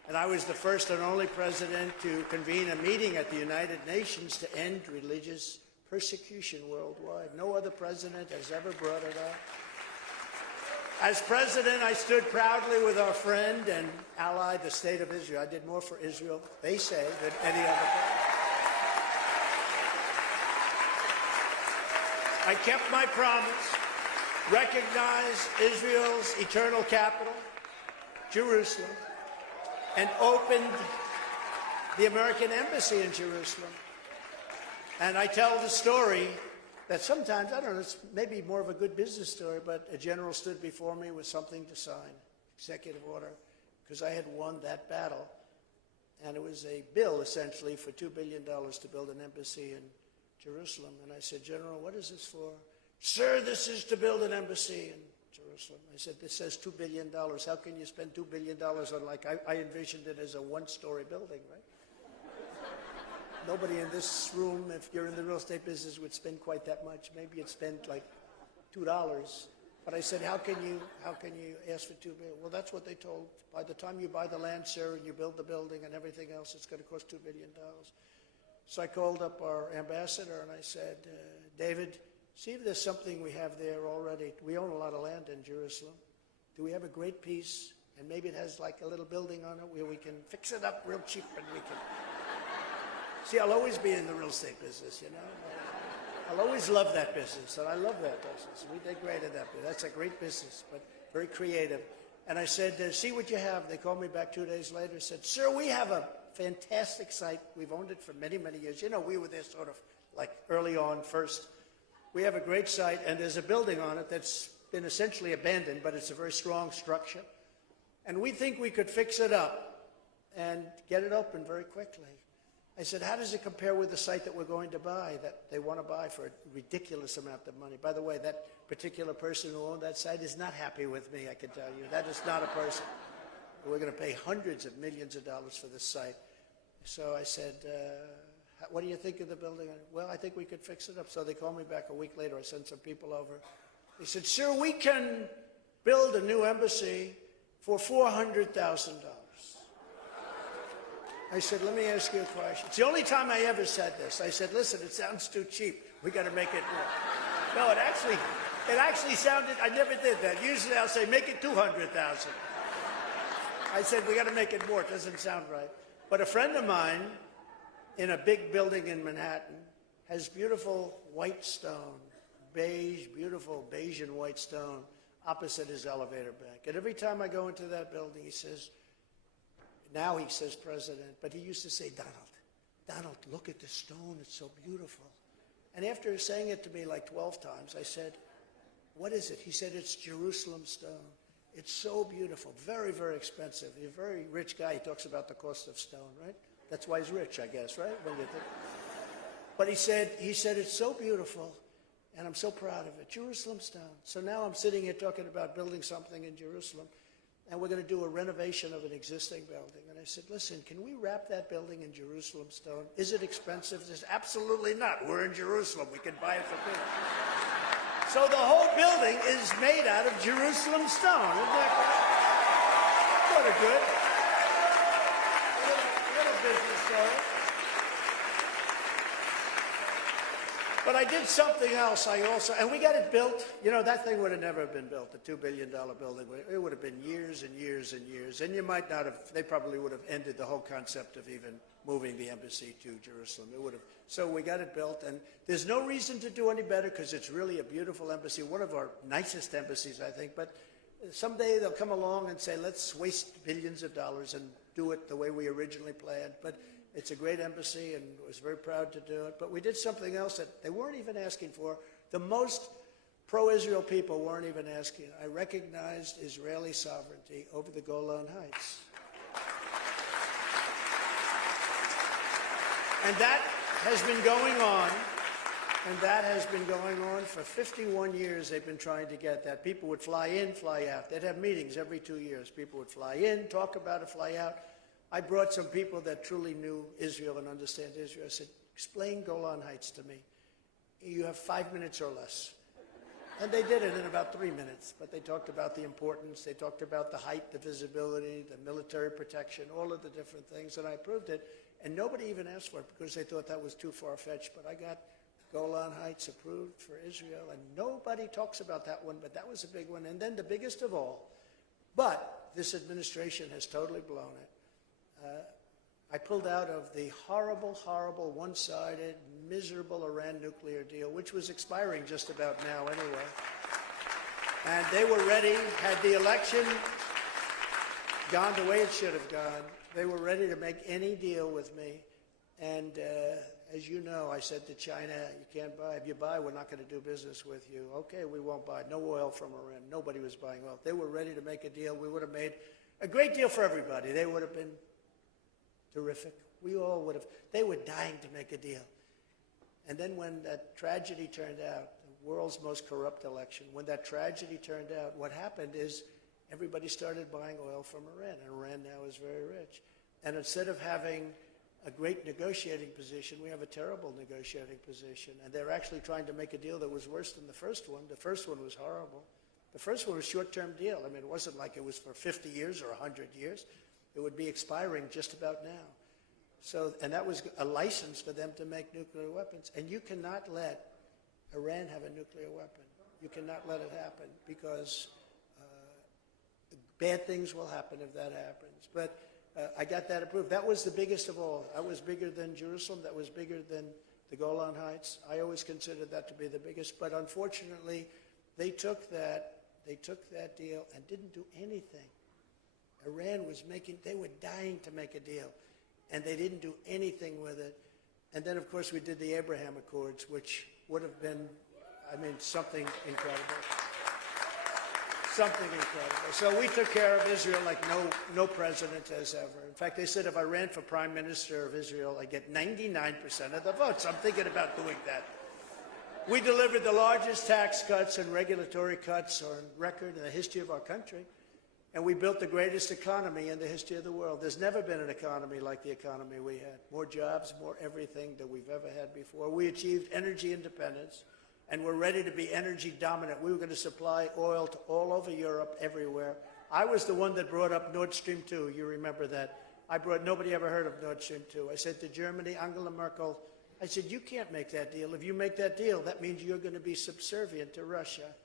And I was the first and only president to convene a meeting at the United Nations to end religious persecution worldwide. No other president has ever brought it up. As president, I stood proudly with our friend and ally, the State of Israel. I did more for Israel, they say, than any other president. I kept my promise, recognized Israel's eternal capital, Jerusalem, and opened the American embassy in Jerusalem. And I tell the story that sometimes, I don't know, it's maybe more of a good business story, but a general stood before me with something to sign, executive order, because I had won that battle. And it was a bill, essentially, for $2 billion to build an embassy in Jerusalem. And I said, General, what is this for? Sir, this is to build an embassy in Jerusalem. I said, this says $2 billion. How can you spend $2 billion on, like, I envisioned it as a one-story building, right? Nobody in this room, if you're in the real estate business, would spend quite that much. Maybe you'd spend like $2. But I said, how can you ask for $2 billion? Well, that's what they told. By the time you buy the land, sir, and you build the building and everything else, it's going to cost $2 billion. So I called up our ambassador and I said, David, see if there's something we have there already. We own a lot of land in Jerusalem. Do we have a great piece And maybe it has like a little building on it where we can fix it up real cheap and we can... See, I'll always be in the real estate business, you know. I'll always love that business, and I love that business. We did great at that business. That's a great business, but very creative. And I said, see what you have. They called me back 2 days later and said, sir, we have a fantastic site. We've owned it for many, many years. You know, we were there sort of like early on first. We have a great site, and there's a building on it that's been essentially abandoned, but it's a very strong structure. And we think we could fix it up and get it open very quickly. I said, how does it compare with the site that we're going to buy, that they want to buy for a ridiculous amount of money? By the way, that particular person who owned that site is not happy with me, I can tell you. That is not a person. We're going to pay hundreds of millions of dollars for this site. So I said, what do you think of the building? Well, I think we could fix it up. So they called me back a week later. I sent some people over. They said, sir, we can build a new embassy for $400,000. I said, let me ask you a question. It's the only time I ever said this. I said, listen, it sounds too cheap. We got to make it more. No, it actually sounded, I never did that. Usually I'll say, make it 200,000. I said, we got to make it more. It doesn't sound right. But a friend of mine in a big building in Manhattan has beautiful white stone, beige, beautiful beige and white stone opposite his elevator bank. And every time I go into that building, he says, now he says president, but he used to say, Donald, look at the stone. It's so beautiful. And after saying it to me like 12 times, I said, what is it? He said, it's Jerusalem stone. It's so beautiful, very, very expensive. He's a very rich guy. He talks about the cost of stone, right? That's why he's rich, I guess, right? But he said, it's so beautiful, and I'm so proud of it. Jerusalem stone. So now I'm sitting here talking about building something in Jerusalem, and we're going to do a renovation of an existing building. And I said, listen, can we wrap that building in Jerusalem stone? Is it expensive? He says, absolutely not. We're in Jerusalem. We can buy it for free. So the whole building is made out of Jerusalem stone. Isn't that great? Sort of good. Little business story. But I did something else. And we got it built. You know, that thing would have never been built, the $2 billion building. It would have been years and years and years. And you might not have, they probably would have ended the whole concept of even moving the embassy to Jerusalem. It would have. So we got it built. And there's no reason to do any better because it's really a beautiful embassy, one of our nicest embassies, I think. But someday they'll come along and say, let's waste billions of dollars and do it the way we originally planned. But it's a great embassy, and I was very proud to do it. But we did something else that they weren't even asking for. The most pro-Israel people weren't even asking. I recognized Israeli sovereignty over the Golan Heights. And that has been going on, and that has been going on for 51 years. They've been trying to get that. People would fly in, fly out. They'd have meetings every 2 years. People would fly in, talk about it, fly out. I brought some people that truly knew Israel and understand Israel. I said, explain Golan Heights to me. You have 5 minutes or less. And they did it in about 3 minutes. But they talked about the importance. They talked about the height, the visibility, the military protection, all of the different things. And I approved it. And nobody even asked for it because they thought that was too far-fetched. But I got Golan Heights approved for Israel. And nobody talks about that one, but that was a big one. And then the biggest of all, but this administration has totally blown it. I pulled out of the horrible, horrible, one-sided, miserable Iran nuclear deal, which was expiring just about now anyway. And they were ready, had the election gone the way it should have gone, they were ready to make any deal with me. And as you know, I said to China, you can't buy. If you buy, we're not going to do business with you. Okay, we won't buy. No oil from Iran. Nobody was buying oil. They were ready to make a deal. We would have made a great deal for everybody. They would have been terrific. We all would have. They were dying to make a deal. And then when that tragedy turned out, the world's most corrupt election, when that tragedy turned out, what happened is everybody started buying oil from Iran, and Iran now is very rich. And instead of having a great negotiating position, we have a terrible negotiating position. And they're actually trying to make a deal that was worse than the first one. The first one was horrible. The first one was a short-term deal. I mean, it wasn't like it was for 50 years or 100 years. It would be expiring just about now. So, and that was a license for them to make nuclear weapons. And you cannot let Iran have a nuclear weapon. You cannot let it happen because Bad things will happen if that happens. But I got that approved. That was the biggest of all. That was bigger than Jerusalem. That was bigger than the Golan Heights. I always considered that to be the biggest. But unfortunately, they took that deal and didn't do anything. Iran was they were dying to make a deal, and they didn't do anything with it. And then, of course, we did the Abraham Accords, which would have been, something incredible. Something incredible. So we took care of Israel like no president has ever. In fact, they said if I ran for prime minister of Israel, I'd get 99% of the votes. I'm thinking about doing that. We delivered the largest tax cuts and regulatory cuts on record in the history of our country. And we built the greatest economy in the history of the world. There's never been an economy like the economy we had. More jobs, more everything that we've ever had before. We achieved energy independence, and we're ready to be energy dominant. We were going to supply oil to all over Europe, everywhere. I was the one that brought up Nord Stream 2. You remember that. Nobody ever heard of Nord Stream 2. I said to Germany, Angela Merkel, I said, you can't make that deal. If you make that deal, that means you're going to be subservient to Russia.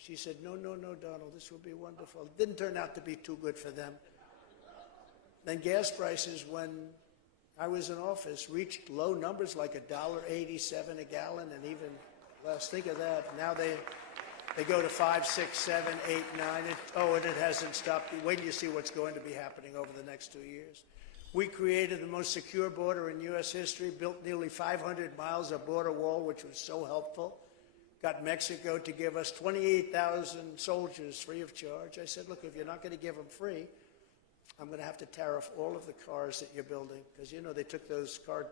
She said, no, Donald, this will be wonderful. It didn't turn out to be too good for them. Then gas prices, when I was in office, reached low numbers like $1.87 a gallon, and even less. Think of that. Now they go to 5, 6, 7, 8, 9. And it hasn't stopped. Wait till you see what's going to be happening over the next 2 years. We created the most secure border in U.S. history, built nearly 500 miles of border wall, which was so helpful. Got Mexico to give us 28,000 soldiers free of charge. I said, look, if you're not going to give them free, I'm going to have to tariff all of the cars that you're building. Because, they took those car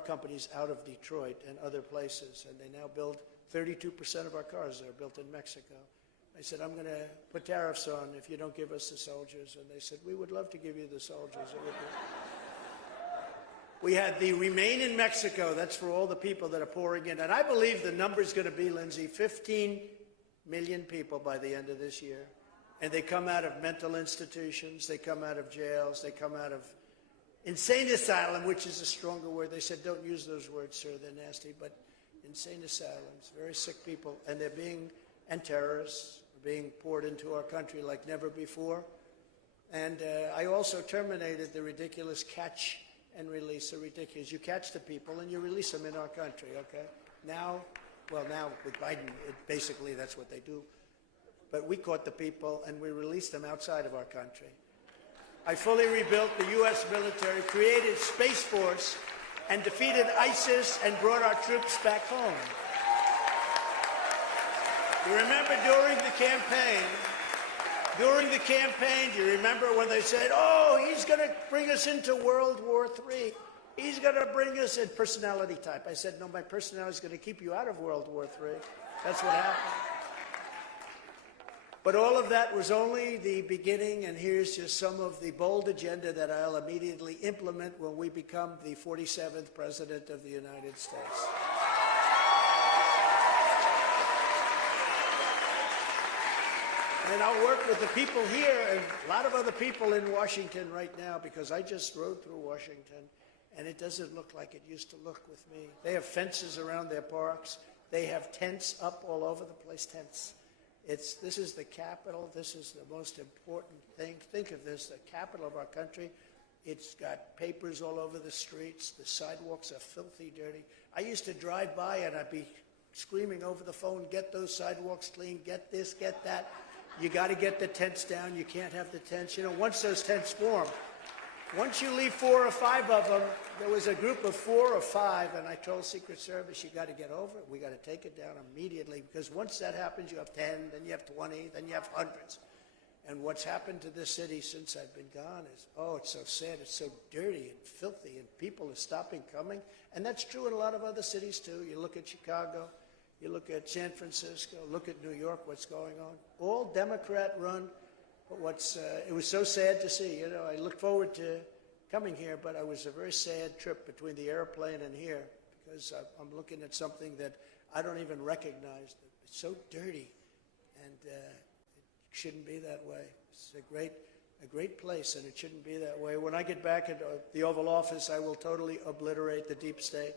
companies out of Detroit and other places, and they now build 32% of our cars that are built in Mexico. I said, I'm going to put tariffs on if you don't give us the soldiers. And they said, we would love to give you the soldiers. We had the Remain in Mexico. That's for all the people that are pouring in. And I believe the number's going to be, Lindsay, 15 million people by the end of this year. And they come out of mental institutions. They come out of jails. They come out of insane asylum, which is a stronger word. They said, don't use those words, sir. They're nasty. But insane asylums, very sick people. And and terrorists are being poured into our country like never before. And I also terminated the ridiculous catch and release. Are ridiculous. You catch the people and you release them in our country, okay? Now with Biden, basically that's what they do. But we caught the people and we released them outside of our country. I fully rebuilt the U.S. military, created Space Force, and defeated ISIS and brought our troops back home. You remember during the campaign, do you remember when they said, he's going to bring us into World War III. He's going to bring us in personality type. I said, no, my personality is going to keep you out of World War III. That's what happened. But all of that was only the beginning, and here's just some of the bold agenda that I'll immediately implement when we become the 47th President of the United States. And I'll work with the people here and a lot of other people in Washington right now, because I just rode through Washington, and it doesn't look like it used to look with me. They have fences around their parks. They have tents up all over the place, tents. This is the capital. This is the most important thing. Think of this, the capital of our country. It's got papers all over the streets. The sidewalks are filthy dirty. I used to drive by and I'd be screaming over the phone, get those sidewalks clean, get this, get that. You got to get the tents down. You can't have the tents. Once those tents form, once you leave 4 or 5 of them, there was a group of 4 or 5, and I told Secret Service, you got to get over it. We got to take it down immediately, because once that happens, you have 10, then you have 20, then you have hundreds. And what's happened to this city since I've been gone is, it's so sad. It's so dirty and filthy, and people are stopping coming. And that's true in a lot of other cities, too. You look at Chicago. You look at San Francisco, look at New York, what's going on. All Democrat-run, but it was so sad to see. I look forward to coming here, but it was a very sad trip between the airplane and here, because I'm looking at something that I don't even recognize. It's so dirty, and it shouldn't be that way. It's a great place, and it shouldn't be that way. When I get back into the Oval Office, I will totally obliterate the deep state.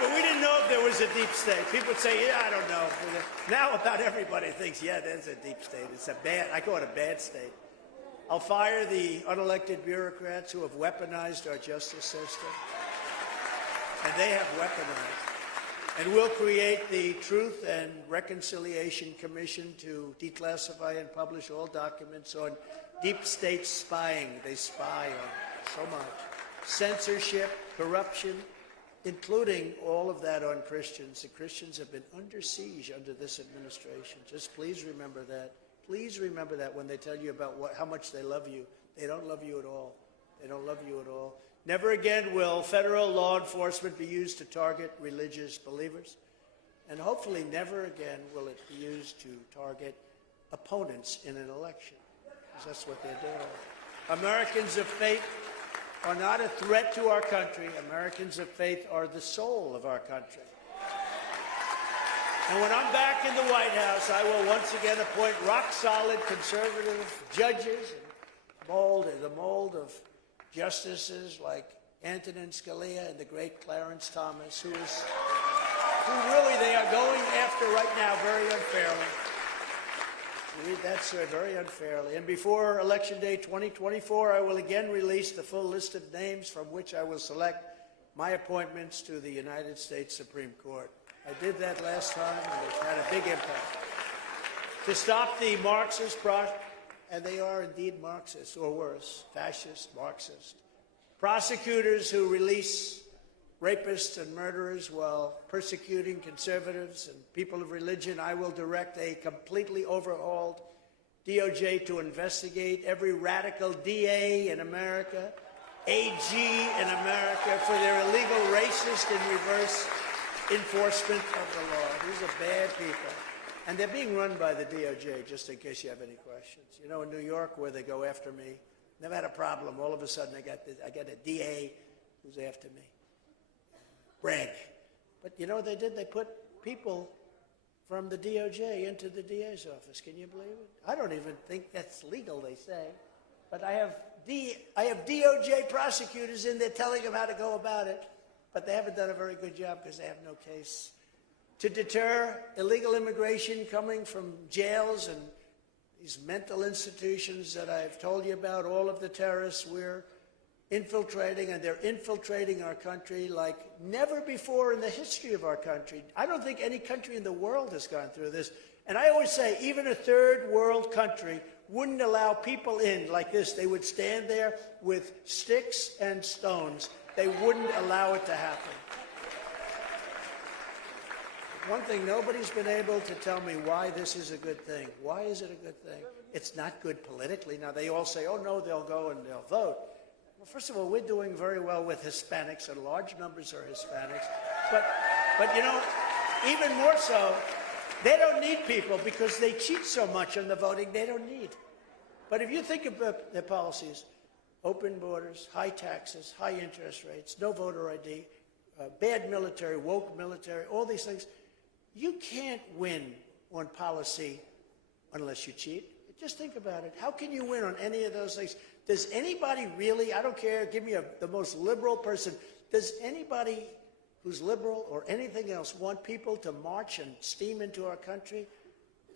but we didn't know if there was a deep state. People would say, yeah, I don't know. Now about everybody thinks, yeah, there's a deep state. It's a bad, I call it a bad state. I'll fire the unelected bureaucrats who have weaponized our justice system. And they have weaponized. And we'll create the Truth and Reconciliation Commission to declassify and publish all documents on deep state spying. They spy on so much. Censorship, corruption, including all of that on Christians. The Christians have been under siege under this administration. Just please remember that. Please remember that when they tell you about how much they love you. They don't love you at all. They don't love you at all. Never again will federal law enforcement be used to target religious believers. And hopefully never again will it be used to target opponents in an election. Because that's what they're doing. Americans of faith are not a threat to our country. Americans of faith are the soul of our country. And when I'm back in the White House, I will once again appoint rock-solid conservative judges and the mold of justices like Antonin Scalia and the great Clarence Thomas, who really they are going after right now very unfairly. That's very unfairly. And before Election Day 2024, I will again release the full list of names from which I will select my appointments to the United States Supreme Court. I did that last time, and it had a big impact. To stop the Marxist, and they are indeed Marxist, or worse, fascist, Marxist, prosecutors who release rapists and murderers while persecuting conservatives and people of religion, I will direct a completely overhauled DOJ to investigate every radical DA in America, AG in America, for their illegal racist and reverse enforcement of the law. These are bad people. And they're being run by the DOJ, just in case you have any questions. You know, in New York, where they go after me, never had a problem. All of a sudden, I got a DA who's after me. Brag. But you know what they did? They put people from the DOJ into the DA's office. Can you believe it? I don't even think that's legal, they say. But I have DOJ prosecutors in there telling them how to go about it. But they haven't done a very good job because they have no case. To deter illegal immigration coming from jails and these mental institutions that I've told you about, all of the terrorists we're infiltrating, and they're infiltrating our country like never before in the history of our country. I don't think any country in the world has gone through this. And I always say, even a third world country wouldn't allow people in like this. They would stand there with sticks and stones. They wouldn't allow it to happen. One thing, nobody's been able to tell me why this is a good thing. Why is it a good thing? It's not good politically. Now, they all say, oh, no, they'll go and they'll vote. Well, first of all, we're doing very well with Hispanics, and large numbers are Hispanics. But you know, even more so, they don't need people because they cheat so much on the voting, they don't need. But if you think about their policies, open borders, high taxes, high interest rates, no voter ID, bad military, woke military, all these things, you can't win on policy unless you cheat. Just think about it. How can you win on any of those things? Does anybody really, I don't care, give me the most liberal person, does anybody who's liberal or anything else want people to march and steam into our country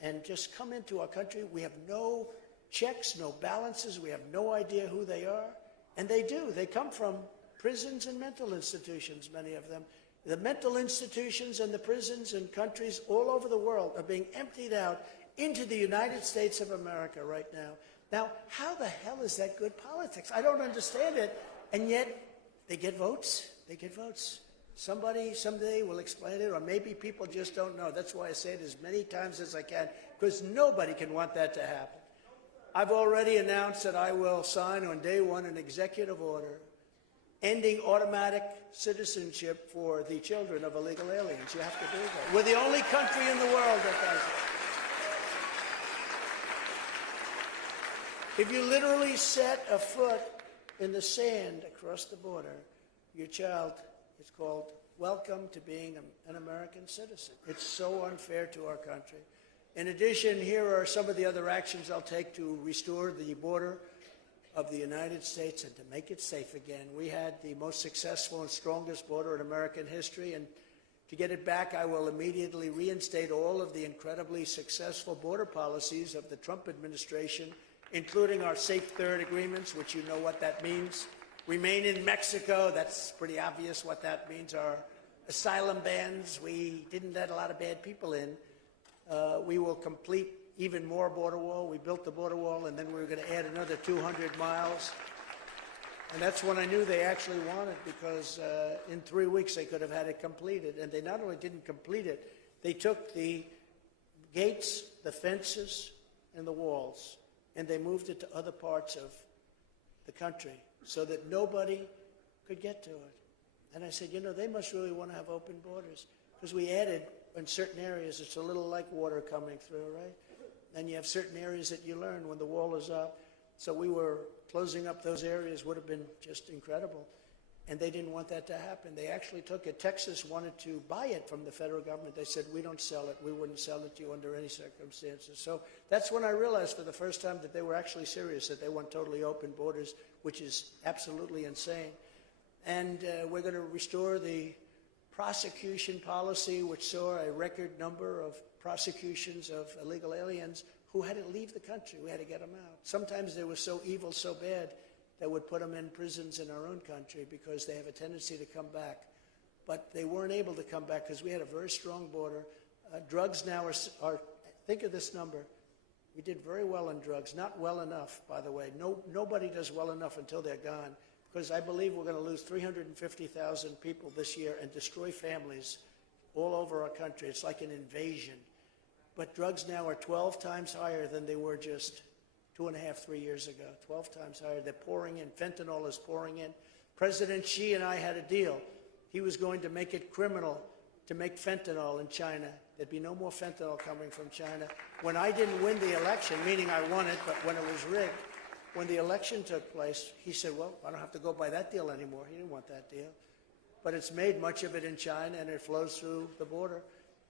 and just come into our country? We have no checks, no balances. We have no idea who they are. And they do. They come from prisons and mental institutions, many of them. The mental institutions and the prisons in countries all over the world are being emptied out into the United States of America right now. Now, how the hell is that good politics? I don't understand it. And yet, they get votes. They get votes. Somebody someday will explain it, or maybe people just don't know. That's why I say it as many times as I can, because nobody can want that to happen. I've already announced that I will sign on day one an executive order ending automatic citizenship for the children of illegal aliens. You have to do that. We're the only country in the world that does it. If you literally set a foot in the sand across the border, your child is called welcome to being an American citizen. It's so unfair to our country. In addition, here are some of the other actions I'll take to restore the border of the United States and to make it safe again. We had the most successful and strongest border in American history, and To get it back, I will immediately reinstate all of the incredibly successful border policies of the Trump administration, including our Safe Third agreements, which you know what that means. Remain in Mexico, that's pretty obvious what that means. Our asylum bans, we didn't let a lot of bad people in. We will complete even more border wall. We built the border wall, and then we were going to add another 200 miles. And that's when I knew they actually wanted, because in 3 weeks they could have had it completed. And they not only didn't complete it, they took the gates, the fences, and the walls, and they moved it to other parts of the country so that nobody could get to it. And I said, you know, they must really want to have open borders, because we added in certain areas, it's a little like water coming through, right? And you have certain areas that you learn when the wall is up. So we were closing up those areas, would have been just incredible. And they didn't want that to happen. They actually took it. Texas wanted to buy it from the federal government. They said, we don't sell it. We wouldn't sell it to you under any circumstances. So that's when I realized for the first time that they were actually serious, that they want totally open borders, which is absolutely insane. And we're going to restore the prosecution policy, which saw a record number of prosecutions of illegal aliens who had to leave the country. We had to get them out. Sometimes they were so evil, so bad, that would put them in prisons in our own country because they have a tendency to come back. But they weren't able to come back because we had a very strong border. Drugs now are, think of this number. We did very well in drugs. Not well enough, by the way. Nobody does well enough until they're gone, because I believe we're going to lose 350,000 people this year and destroy families all over our country. It's like an invasion. But drugs now are 12 times higher than they were just 2.5, 3 years ago. 12 times higher. They're pouring in. Fentanyl is pouring in. President Xi and I had a deal. He was going to make it criminal to make fentanyl in China. There'd be no more fentanyl coming from China. When I didn't win the election, meaning I won it, but when it was rigged, when the election took place, he said, well, I don't have to go by that deal anymore. He didn't want that deal. But it's made much of it in China, and it flows through the border.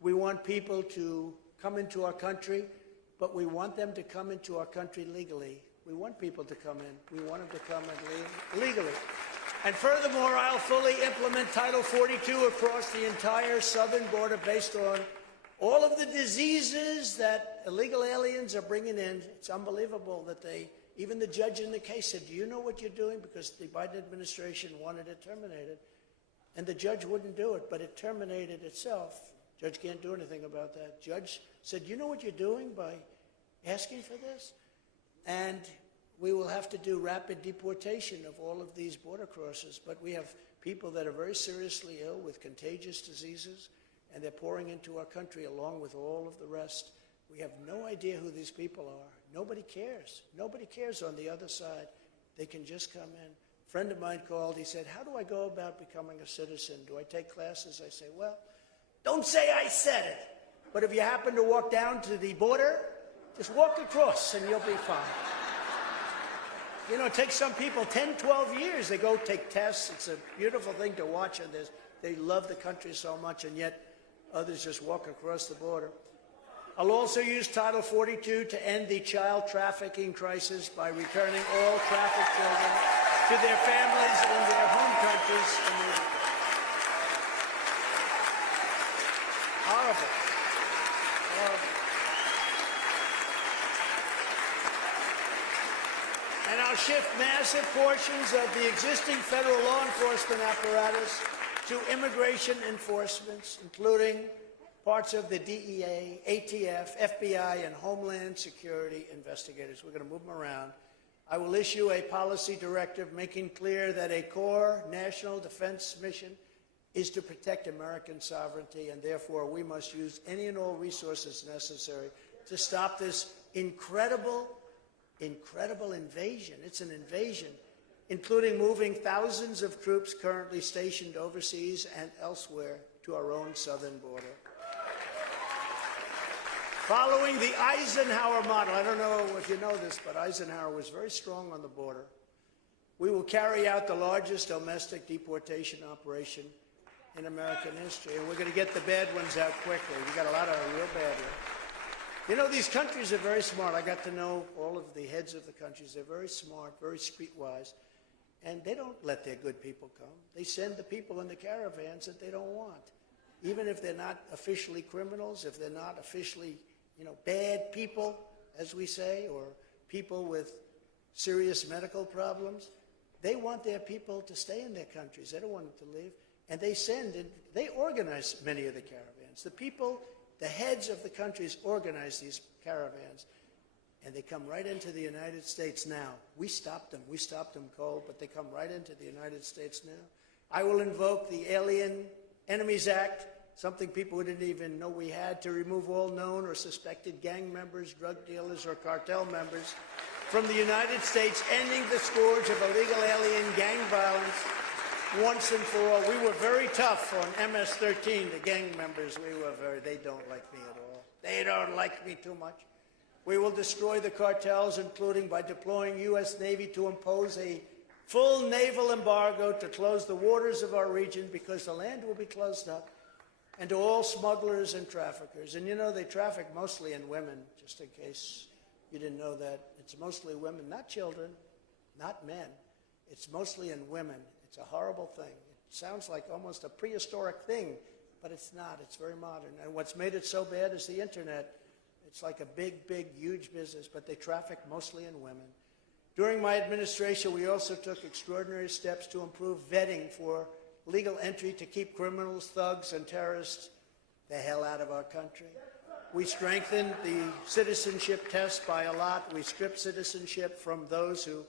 We want people to come into our country, but we want them to come into our country legally. We want people to come in. We want them to come in legally. And furthermore, I'll fully implement Title 42 across the entire southern border based on all of the diseases that illegal aliens are bringing in. It's unbelievable that even the judge in the case said, do you know what you're doing? Because the Biden administration wanted it terminated. And the judge wouldn't do it, but it terminated itself. Judge can't do anything about that. Judge said, you know what you're doing by asking for this? And we will have to do rapid deportation of all of these border crossers. But we have people that are very seriously ill with contagious diseases, and they're pouring into our country along with all of the rest. We have no idea who these people are. Nobody cares. Nobody cares on the other side. They can just come in. A friend of mine called. He said, how do I go about becoming a citizen? Do I take classes? I say, well, don't say I said it. But if you happen to walk down to the border, just walk across and you'll be fine. You know, it takes some people 10, 12 years. They go take tests. It's a beautiful thing to watch, and they love the country so much, and yet others just walk across the border. I'll also use Title 42 to end the child trafficking crisis by returning all trafficked children to their families in their home countries immediately. Horrible. Horrible. And I'll shift massive portions of the existing federal law enforcement apparatus to immigration enforcements, including parts of the DEA, ATF, FBI, and Homeland Security investigators. We're going to move them around. I will issue a policy directive making clear that a core national defense mission is to protect American sovereignty, and therefore we must use any and all resources necessary to stop this incredible invasion. It's an invasion, including moving thousands of troops currently stationed overseas and elsewhere to our own southern border. Following the Eisenhower model, I don't know if you know this, but Eisenhower was very strong on the border. We will carry out the largest domestic deportation operation in American history, and we're going to get the bad ones out quickly. We got a lot of real bad ones. You know, these countries are very smart. I got to know all of the heads of the countries. They're very smart, very streetwise, and they don't let their good people come. They send the people in the caravans that they don't want. even if they're not officially criminals, if they're not officially, bad people, as we say, or people with serious medical problems. They want their people to stay in their countries. They don't want them to leave. And they organize many of the caravans. The people, the heads of the countries organize these caravans. And they come right into the United States now. We stopped them. We stopped them cold, but they come right into the United States now. I will invoke the Alien Enemies Act, something people didn't even know we had, to remove all known or suspected gang members, drug dealers, or cartel members from the United States, ending the scourge of illegal alien gang violence once and for all. We were very tough on MS-13, the gang members. They don't like me at all. They don't like me too much. We will destroy the cartels, including by deploying U.S. Navy to impose a full naval embargo to close the waters of our region, because the land will be closed up, and to all smugglers and traffickers. And they traffic mostly in women, just in case you didn't know that. It's mostly women, not children, not men. It's mostly in women. It's a horrible thing. It sounds like almost a prehistoric thing, but it's not. It's very modern. And what's made it so bad is the internet. It's like a big, big, huge business, but they traffic mostly in women. During my administration, we also took extraordinary steps to improve vetting for legal entry to keep criminals, thugs, and terrorists the hell out of our country. We strengthened the citizenship test by a lot. We stripped citizenship from those who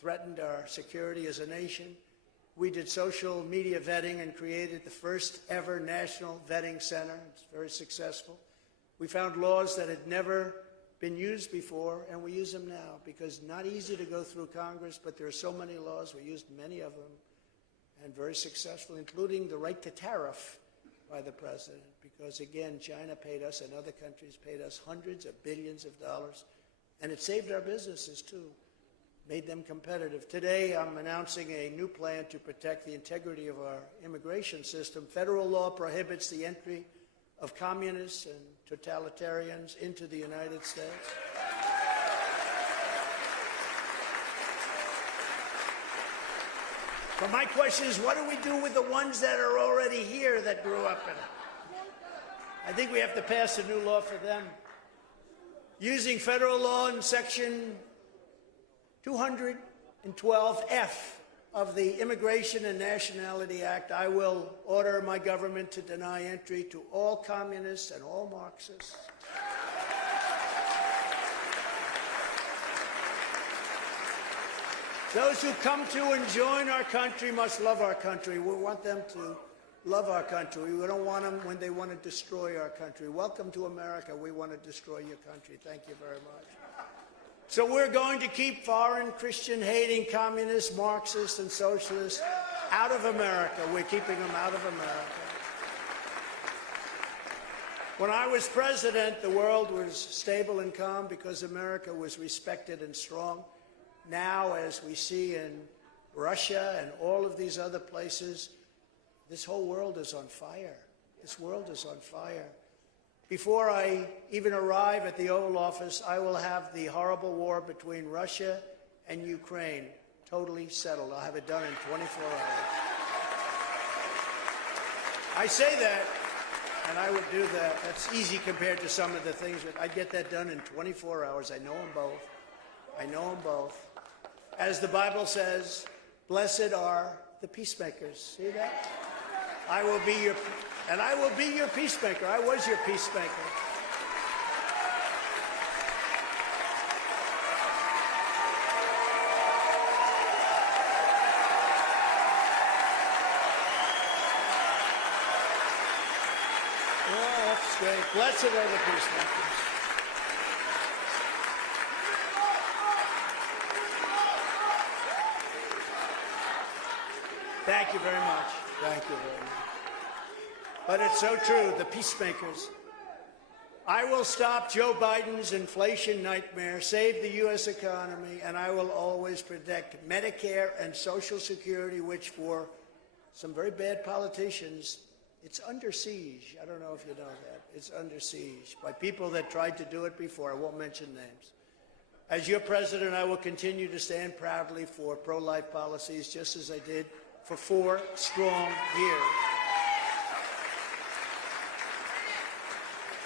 threatened our security as a nation. We did social media vetting and created the first ever national vetting center. It's very successful. We found laws that had never been used before, and we use them now, because not easy to go through Congress, but there are so many laws. We used many of them, and very successful, including the right to tariff by the president, because, again, China paid us and other countries paid us hundreds of billions of dollars, and it saved our businesses, too, made them competitive. Today, I'm announcing a new plan to protect the integrity of our immigration system. Federal law prohibits the entry of communists and totalitarians into the United States. But my question is, what do we do with the ones that are already here that grew up in it? I think we have to pass a new law for them. Using federal law in Section 212F of the Immigration and Nationality Act, I will order my government to deny entry to all communists and all Marxists. Those who come to and join our country must love our country. We want them to love our country. We don't want them when they want to destroy our country. Welcome to America. We want to destroy your country. Thank you very much. So we're going to keep foreign Christian-hating communists, Marxists, and socialists out of America. We're keeping them out of America. When I was president, the world was stable and calm because America was respected and strong. Now, as we see in Russia and all of these other places, this whole world is on fire. This world is on fire. Before I even arrive at the Oval Office, I will have the horrible war between Russia and Ukraine totally settled. I'll have it done in 24 hours. I say that, and I would do that. That's easy compared to some of the things, but I'd get that done in 24 hours. I know them both. I know them both. As the Bible says, blessed are the peacemakers. See that? I will be your peacemaker. I was your peacemaker. Oh, that's great. Blessed are the peacemakers. Thank you very much. Thank you very much. But it's so true, the peacemakers. I will stop Joe Biden's inflation nightmare, save the U.S. economy, and I will always protect Medicare and Social Security, which for some very bad politicians, it's under siege. I don't know if you know that. It's under siege by people that tried to do it before. I won't mention names. As your president, I will continue to stand proudly for pro-life policies, just as I did for 4 strong years.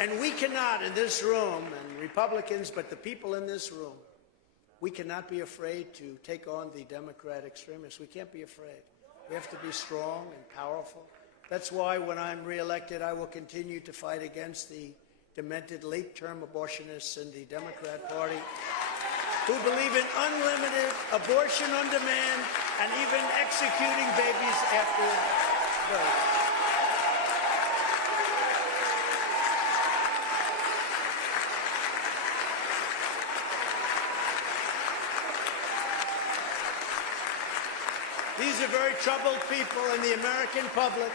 And we cannot, in this room, and Republicans, but the people in this room, we cannot be afraid to take on the Democrat extremists. We can't be afraid. We have to be strong and powerful. That's why when I'm reelected, I will continue to fight against the demented late-term abortionists in the Democrat Party who believe in unlimited abortion on demand and even executing babies after birth. These are very troubled people, and the American public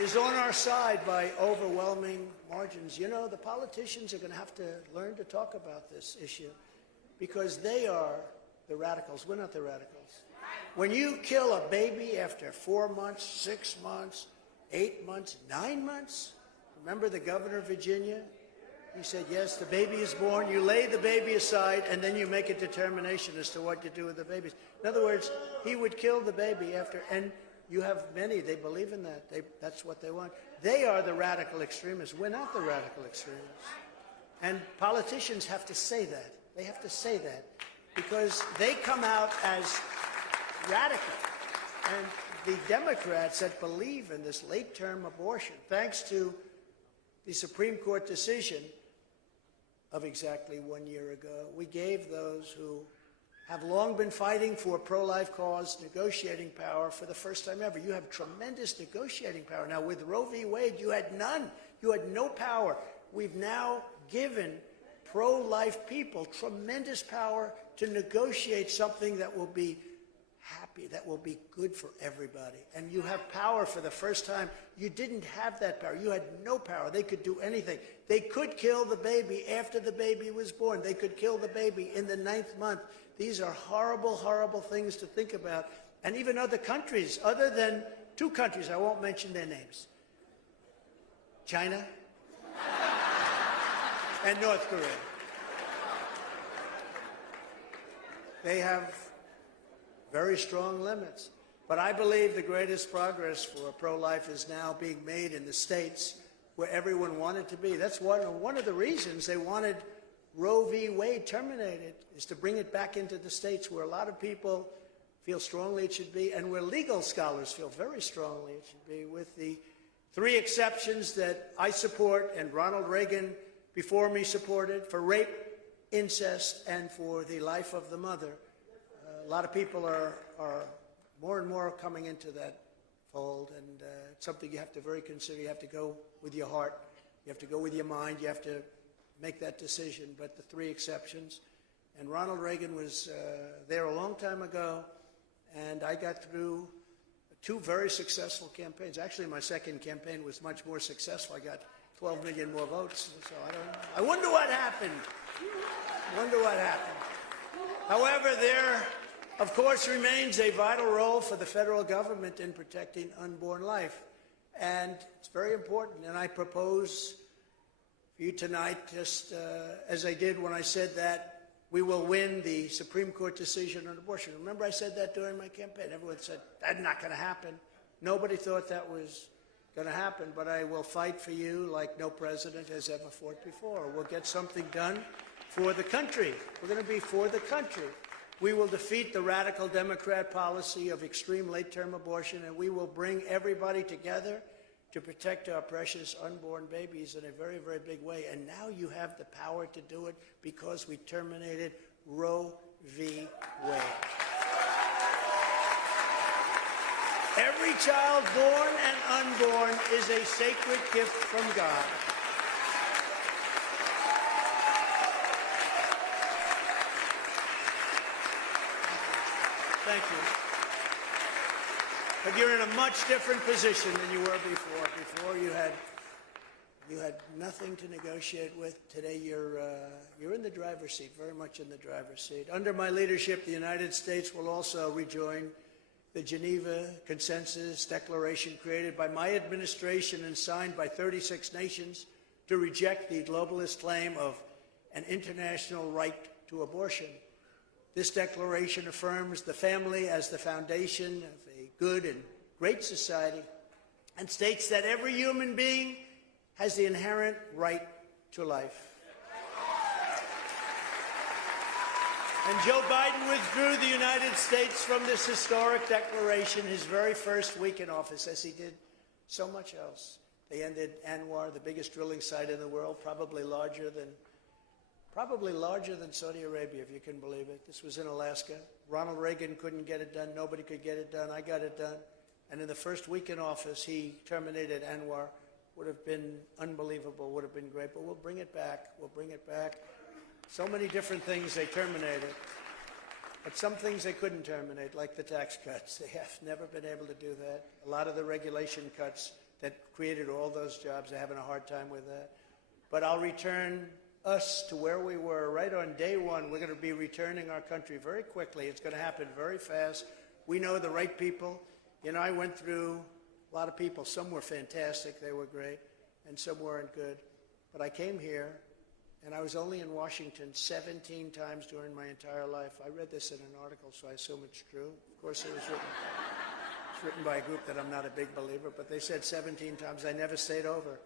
is on our side by overwhelming margins. You know, the politicians are going to have to learn to talk about this issue because they are the radicals. We're not the radicals. When you kill a baby after 4 months, 6 months, 8 months, 9 months, remember the governor of Virginia? He said, yes, the baby is born. You lay the baby aside, and then you make a determination as to what to do with the babies. In other words, he would kill the baby after, and you have many, they believe in that. That's what they want. They are the radical extremists. We're not the radical extremists. And politicians have to say that. They have to say that because they come out as radical. And the Democrats that believe in this late-term abortion, thanks to the Supreme Court decision of exactly 1 year ago, we gave those who have long been fighting for a pro-life cause negotiating power for the first time ever. You have tremendous negotiating power. Now, with Roe v. Wade, you had none. You had no power. We've now given pro-life people tremendous power to negotiate something that will be happy, that will be good for everybody. And you have power for the first time. You didn't have that power. You had no power. They could do anything. They could kill the baby after the baby was born. They could kill the baby in the 9th month. These are horrible, horrible things to think about. And even other countries, other than 2 countries, I won't mention their names, China and North Korea. They have very strong limits. But I believe the greatest progress for pro-life is now being made in the states where everyone wanted to be. That's one of the reasons they wanted Roe v. Wade terminated, is to bring it back into the states where a lot of people feel strongly it should be and where legal scholars feel very strongly it should be, with the 3 exceptions that I support and Ronald Reagan before me supported for rape, incest, and for the life of the mother. A lot of people are more and more coming into that fold, and it's something you have to very consider. You have to go with your heart. You have to go with your mind. You have to make that decision. But the 3 exceptions, and Ronald Reagan was there a long time ago, and I got through 2 very successful campaigns. Actually, my second campaign was much more successful. I got 12 million more votes, so I wonder what happened. However, there, of course, remains a vital role for the federal government in protecting unborn life. And it's very important. And I propose for you tonight, just as I did when I said that we will win the Supreme Court decision on abortion. Remember I said that during my campaign. Everyone said, that's not going to happen. Nobody thought that was going to happen. But I will fight for you like no president has ever fought before. We'll get something done for the country. We're going to be for the country. We will defeat the radical Democrat policy of extreme late-term abortion, and we will bring everybody together to protect our precious unborn babies in a very, very big way. And now you have the power to do it because we terminated Roe v. Wade. Every child born and unborn is a sacred gift from God. Thank you. But you're in a much different position than you were before. Before you had nothing to negotiate with. Today you're in the driver's seat, very much in the driver's seat. Under my leadership, the United States will also rejoin the Geneva Consensus Declaration created by my administration and signed by 36 nations to reject the globalist claim of an international right to abortion. This declaration affirms the family as the foundation of a good and great society and states that every human being has the inherent right to life. And Joe Biden withdrew the United States from this historic declaration his very first week in office, as he did so much else. They ended Anwar, the biggest drilling site in the world, probably larger than Saudi Arabia, if you can believe it. This was in Alaska. Ronald Reagan couldn't get it done. Nobody could get it done. I got it done. And in the first week in office, he terminated Anwar. Would have been unbelievable, would have been great, but we'll bring it back. We'll bring it back. So many different things they terminated, but some things they couldn't terminate, like the tax cuts. They have never been able to do that. A lot of the regulation cuts that created all those jobs, they're having a hard time with that. But I'll return us to where we were right on day one. We're going to be returning our country very quickly. It's going to happen very fast. We know the right people. You know, I went through a lot of people. Some were fantastic. They were great. And some weren't good. But I came here, and I was only in Washington 17 times during my entire life. I read this in an article, so I assume it's true. Of course, it was written by a group that I'm not a big believer, but they said 17 times. I never stayed over.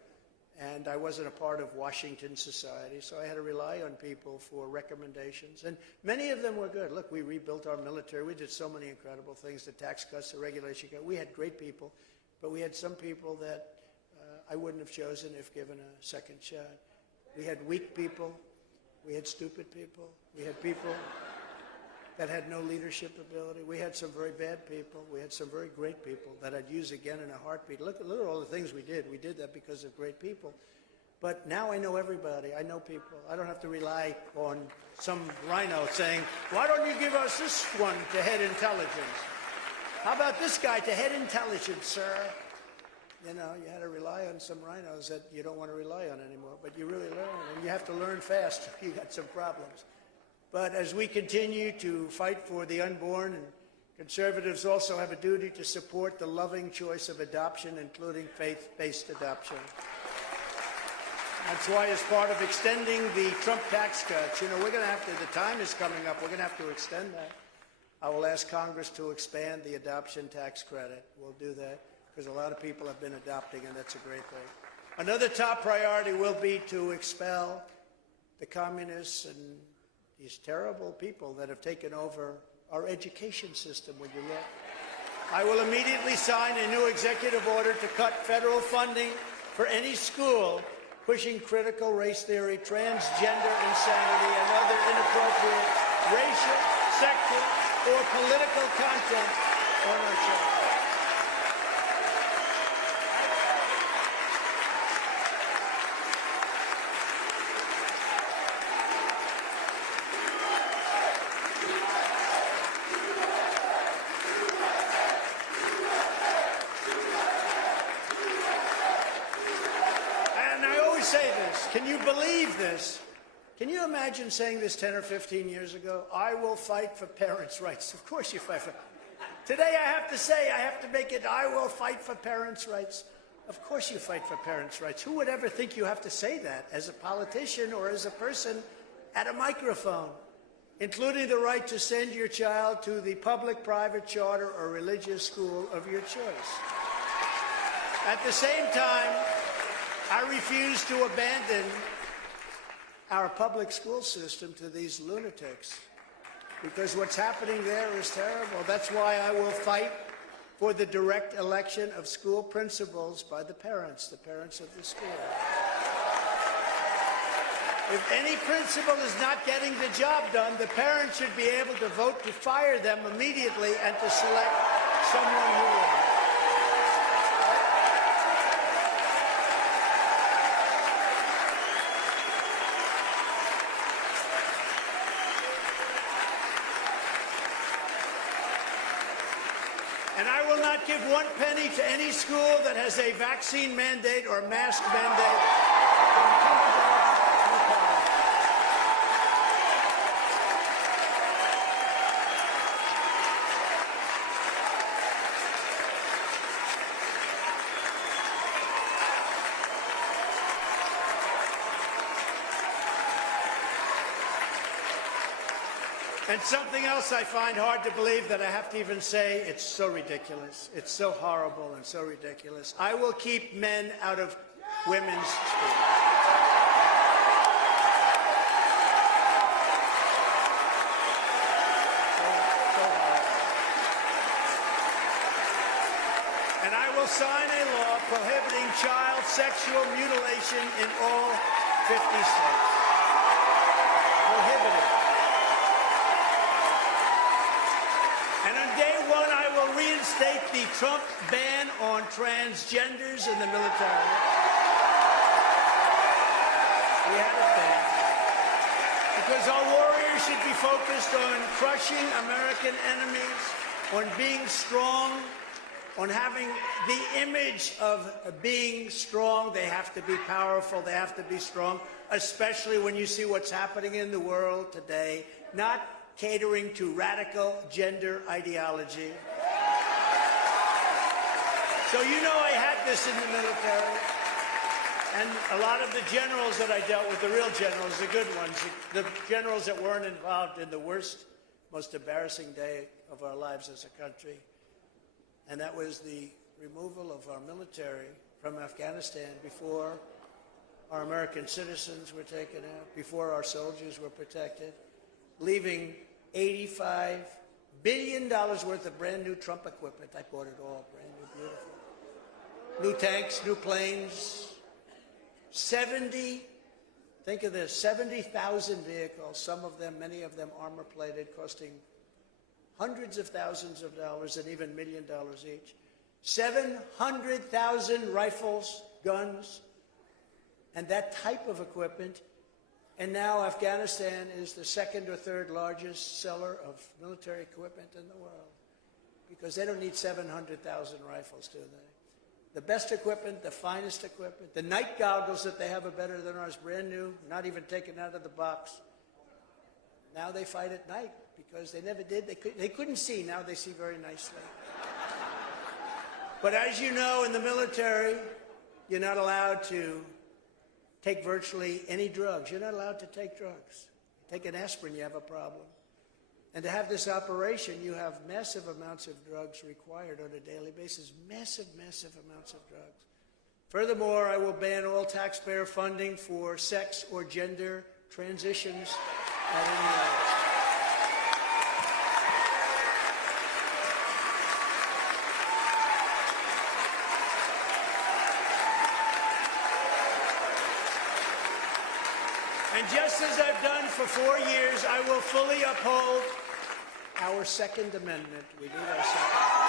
And I wasn't a part of Washington society, so I had to rely on people for recommendations. And many of them were good. Look, we rebuilt our military. We did so many incredible things, the tax cuts, the regulation cut. We had great people, but we had some people that I wouldn't have chosen if given a second shot. We had weak people. We had stupid people. We had people that had no leadership ability. We had some very bad people. We had some very great people that I'd use again in a heartbeat. Look at all the things we did. We did that because of great people. But now I know everybody. I know people. I don't have to rely on some rhino saying, why don't you give us this one to head intelligence? How about this guy to head intelligence, sir? You know, you had to rely on some rhinos that you don't want to rely on anymore. But you really learn, and you have to learn fast if you got some problems. But as we continue to fight for the unborn, and conservatives also have a duty to support the loving choice of adoption, including faith-based adoption. That's why, as part of extending the Trump tax cuts, you know, we're going to have to, the time is coming up, we're going to have to extend that. I will ask Congress to expand the adoption tax credit. We'll do that because a lot of people have been adopting, and that's a great thing. Another top priority will be to expel the communists and these terrible people that have taken over our education system. When you look, I will immediately sign a new executive order to cut federal funding for any school pushing critical race theory, transgender insanity, and other inappropriate racial, sexual, or political content on our children. Can you believe this? Can you imagine saying this 10 or 15 years ago? I will fight for parents' rights. Of course you fight for. Today I have to say, I have to make it, I will fight for parents' rights. Of course you fight for parents' rights. Who would ever think you have to say that as a politician or as a person at a microphone, including the right to send your child to the public, private, charter, or religious school of your choice. At the same time, I refuse to abandon our public school system to these lunatics, because what's happening there is terrible. That's why I will fight for the direct election of school principals by the parents of the school. If any principal is not getting the job done, the parents should be able to vote to fire them immediately and to select someone who will. And I will not give one penny to any school that has a vaccine mandate or mask mandate from kindergarten through college. And something else I find hard to believe that I have to even say, it's so ridiculous. It's so horrible and so ridiculous. I will keep men out of women's schools. And I will sign a law prohibiting child sexual mutilation in all 50 states. Prohibited. And on day one, I will reinstate the Trump ban on transgenders in the military. We had it banned. Because our warriors should be focused on crushing American enemies, on being strong, on having the image of being strong. They have to be powerful. They have to be strong, especially when you see what's happening in the world today, not catering to radical gender ideology. So you know I had this in the military. And a lot of the generals that I dealt with, the real generals, the good ones, the generals that weren't involved in the worst, most embarrassing day of our lives as a country, and that was the removal of our military from Afghanistan before our American citizens were taken out, before our soldiers were protected, leaving $85 billion worth of brand new Trump equipment. I bought it all, brand new, beautiful. New tanks, new planes, 70, think of this, 70,000 vehicles, some of them, many of them armor-plated, costing hundreds of thousands of dollars and even $1 million each. 700,000 rifles, guns, and that type of equipment. And now Afghanistan is the second or third largest seller of military equipment in the world because they don't need 700,000 rifles, do they? The best equipment, the finest equipment, the night goggles that they have are better than ours, brand new, not even taken out of the box. Now they fight at night because they never did. They couldn't see. Now they see very nicely. But as you know, in the military, you're not allowed to take virtually any drugs. You're not allowed to take drugs. Take an aspirin, you have a problem. And to have this operation, you have massive amounts of drugs required on a daily basis. Massive, massive amounts of drugs. Furthermore, I will ban all taxpayer funding for sex or gender transitions at any age. And just as I've done for 4 years, I will fully uphold our Second Amendment. We need our Second Amendment.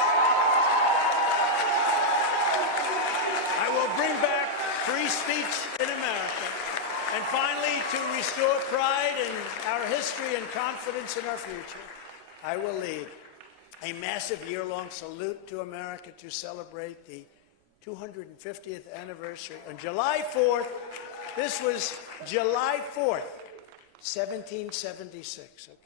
I will bring back free speech in America. And finally, to restore pride in our history and confidence in our future, I will lead a massive year-long salute to America to celebrate the 250th anniversary. On July 4th, this was July 4th, 1776, okay?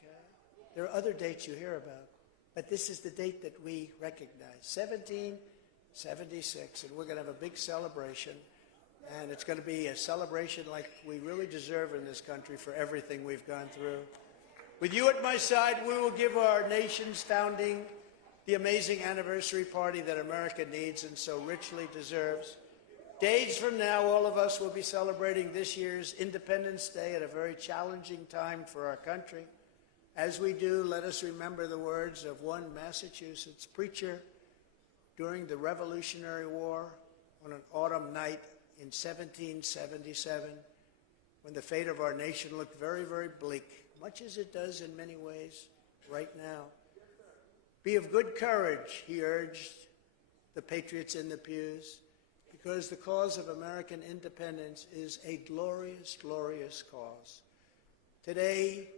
There are other dates you hear about, but this is the date that we recognize, 1776, and we're going to have a big celebration, and it's going to be a celebration like we really deserve in this country for everything we've gone through. With you at my side, we will give our nation's founding the amazing anniversary party that America needs and so richly deserves. Days from now, all of us will be celebrating this year's Independence Day at a very challenging time for our country. As we do, let us remember the words of one Massachusetts preacher during the Revolutionary War on an autumn night in 1777, when the fate of our nation looked very, very bleak, much as it does in many ways right now. Be of good courage, he urged the patriots in the pews, because the cause of American independence is a glorious, glorious cause. Today,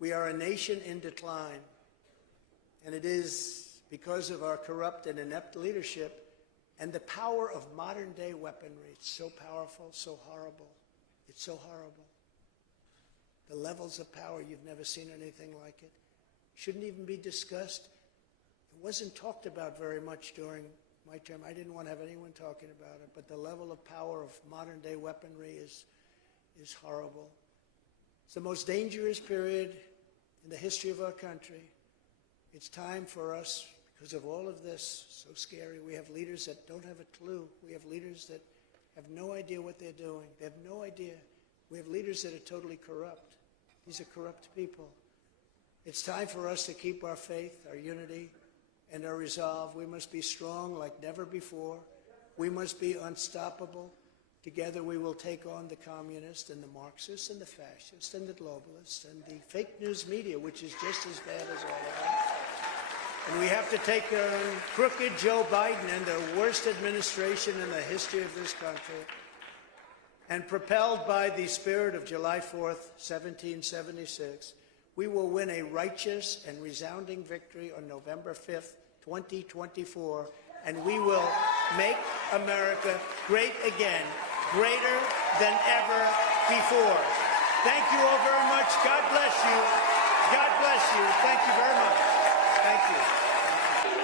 we are a nation in decline, and it is because of our corrupt and inept leadership and the power of modern-day weaponry. It's so powerful, so horrible. It's so horrible. The levels of power, you've never seen anything like it. Shouldn't even be discussed. It wasn't talked about very much during my term. I didn't want to have anyone talking about it, but the level of power of modern-day weaponry is horrible. It's the most dangerous period in the history of our country. It's time for us, because of all of this, so scary. We have leaders that don't have a clue. We have leaders that have no idea what they're doing. They have no idea. We have leaders that are totally corrupt. These are corrupt people. It's time for us to keep our faith, our unity, and our resolve. We must be strong like never before. We must be unstoppable. Together we will take on the communists and the Marxists and the fascists and the globalists and the fake news media, which is just as bad as all of them. And we have to take on crooked Joe Biden and the worst administration in the history of this country. And propelled by the spirit of July 4th, 1776, we will win a righteous and resounding victory on November 5th, 2024, and we will make America great again, greater than ever before. Thank you all very much. God bless you. God bless you. Thank you very much. Thank you.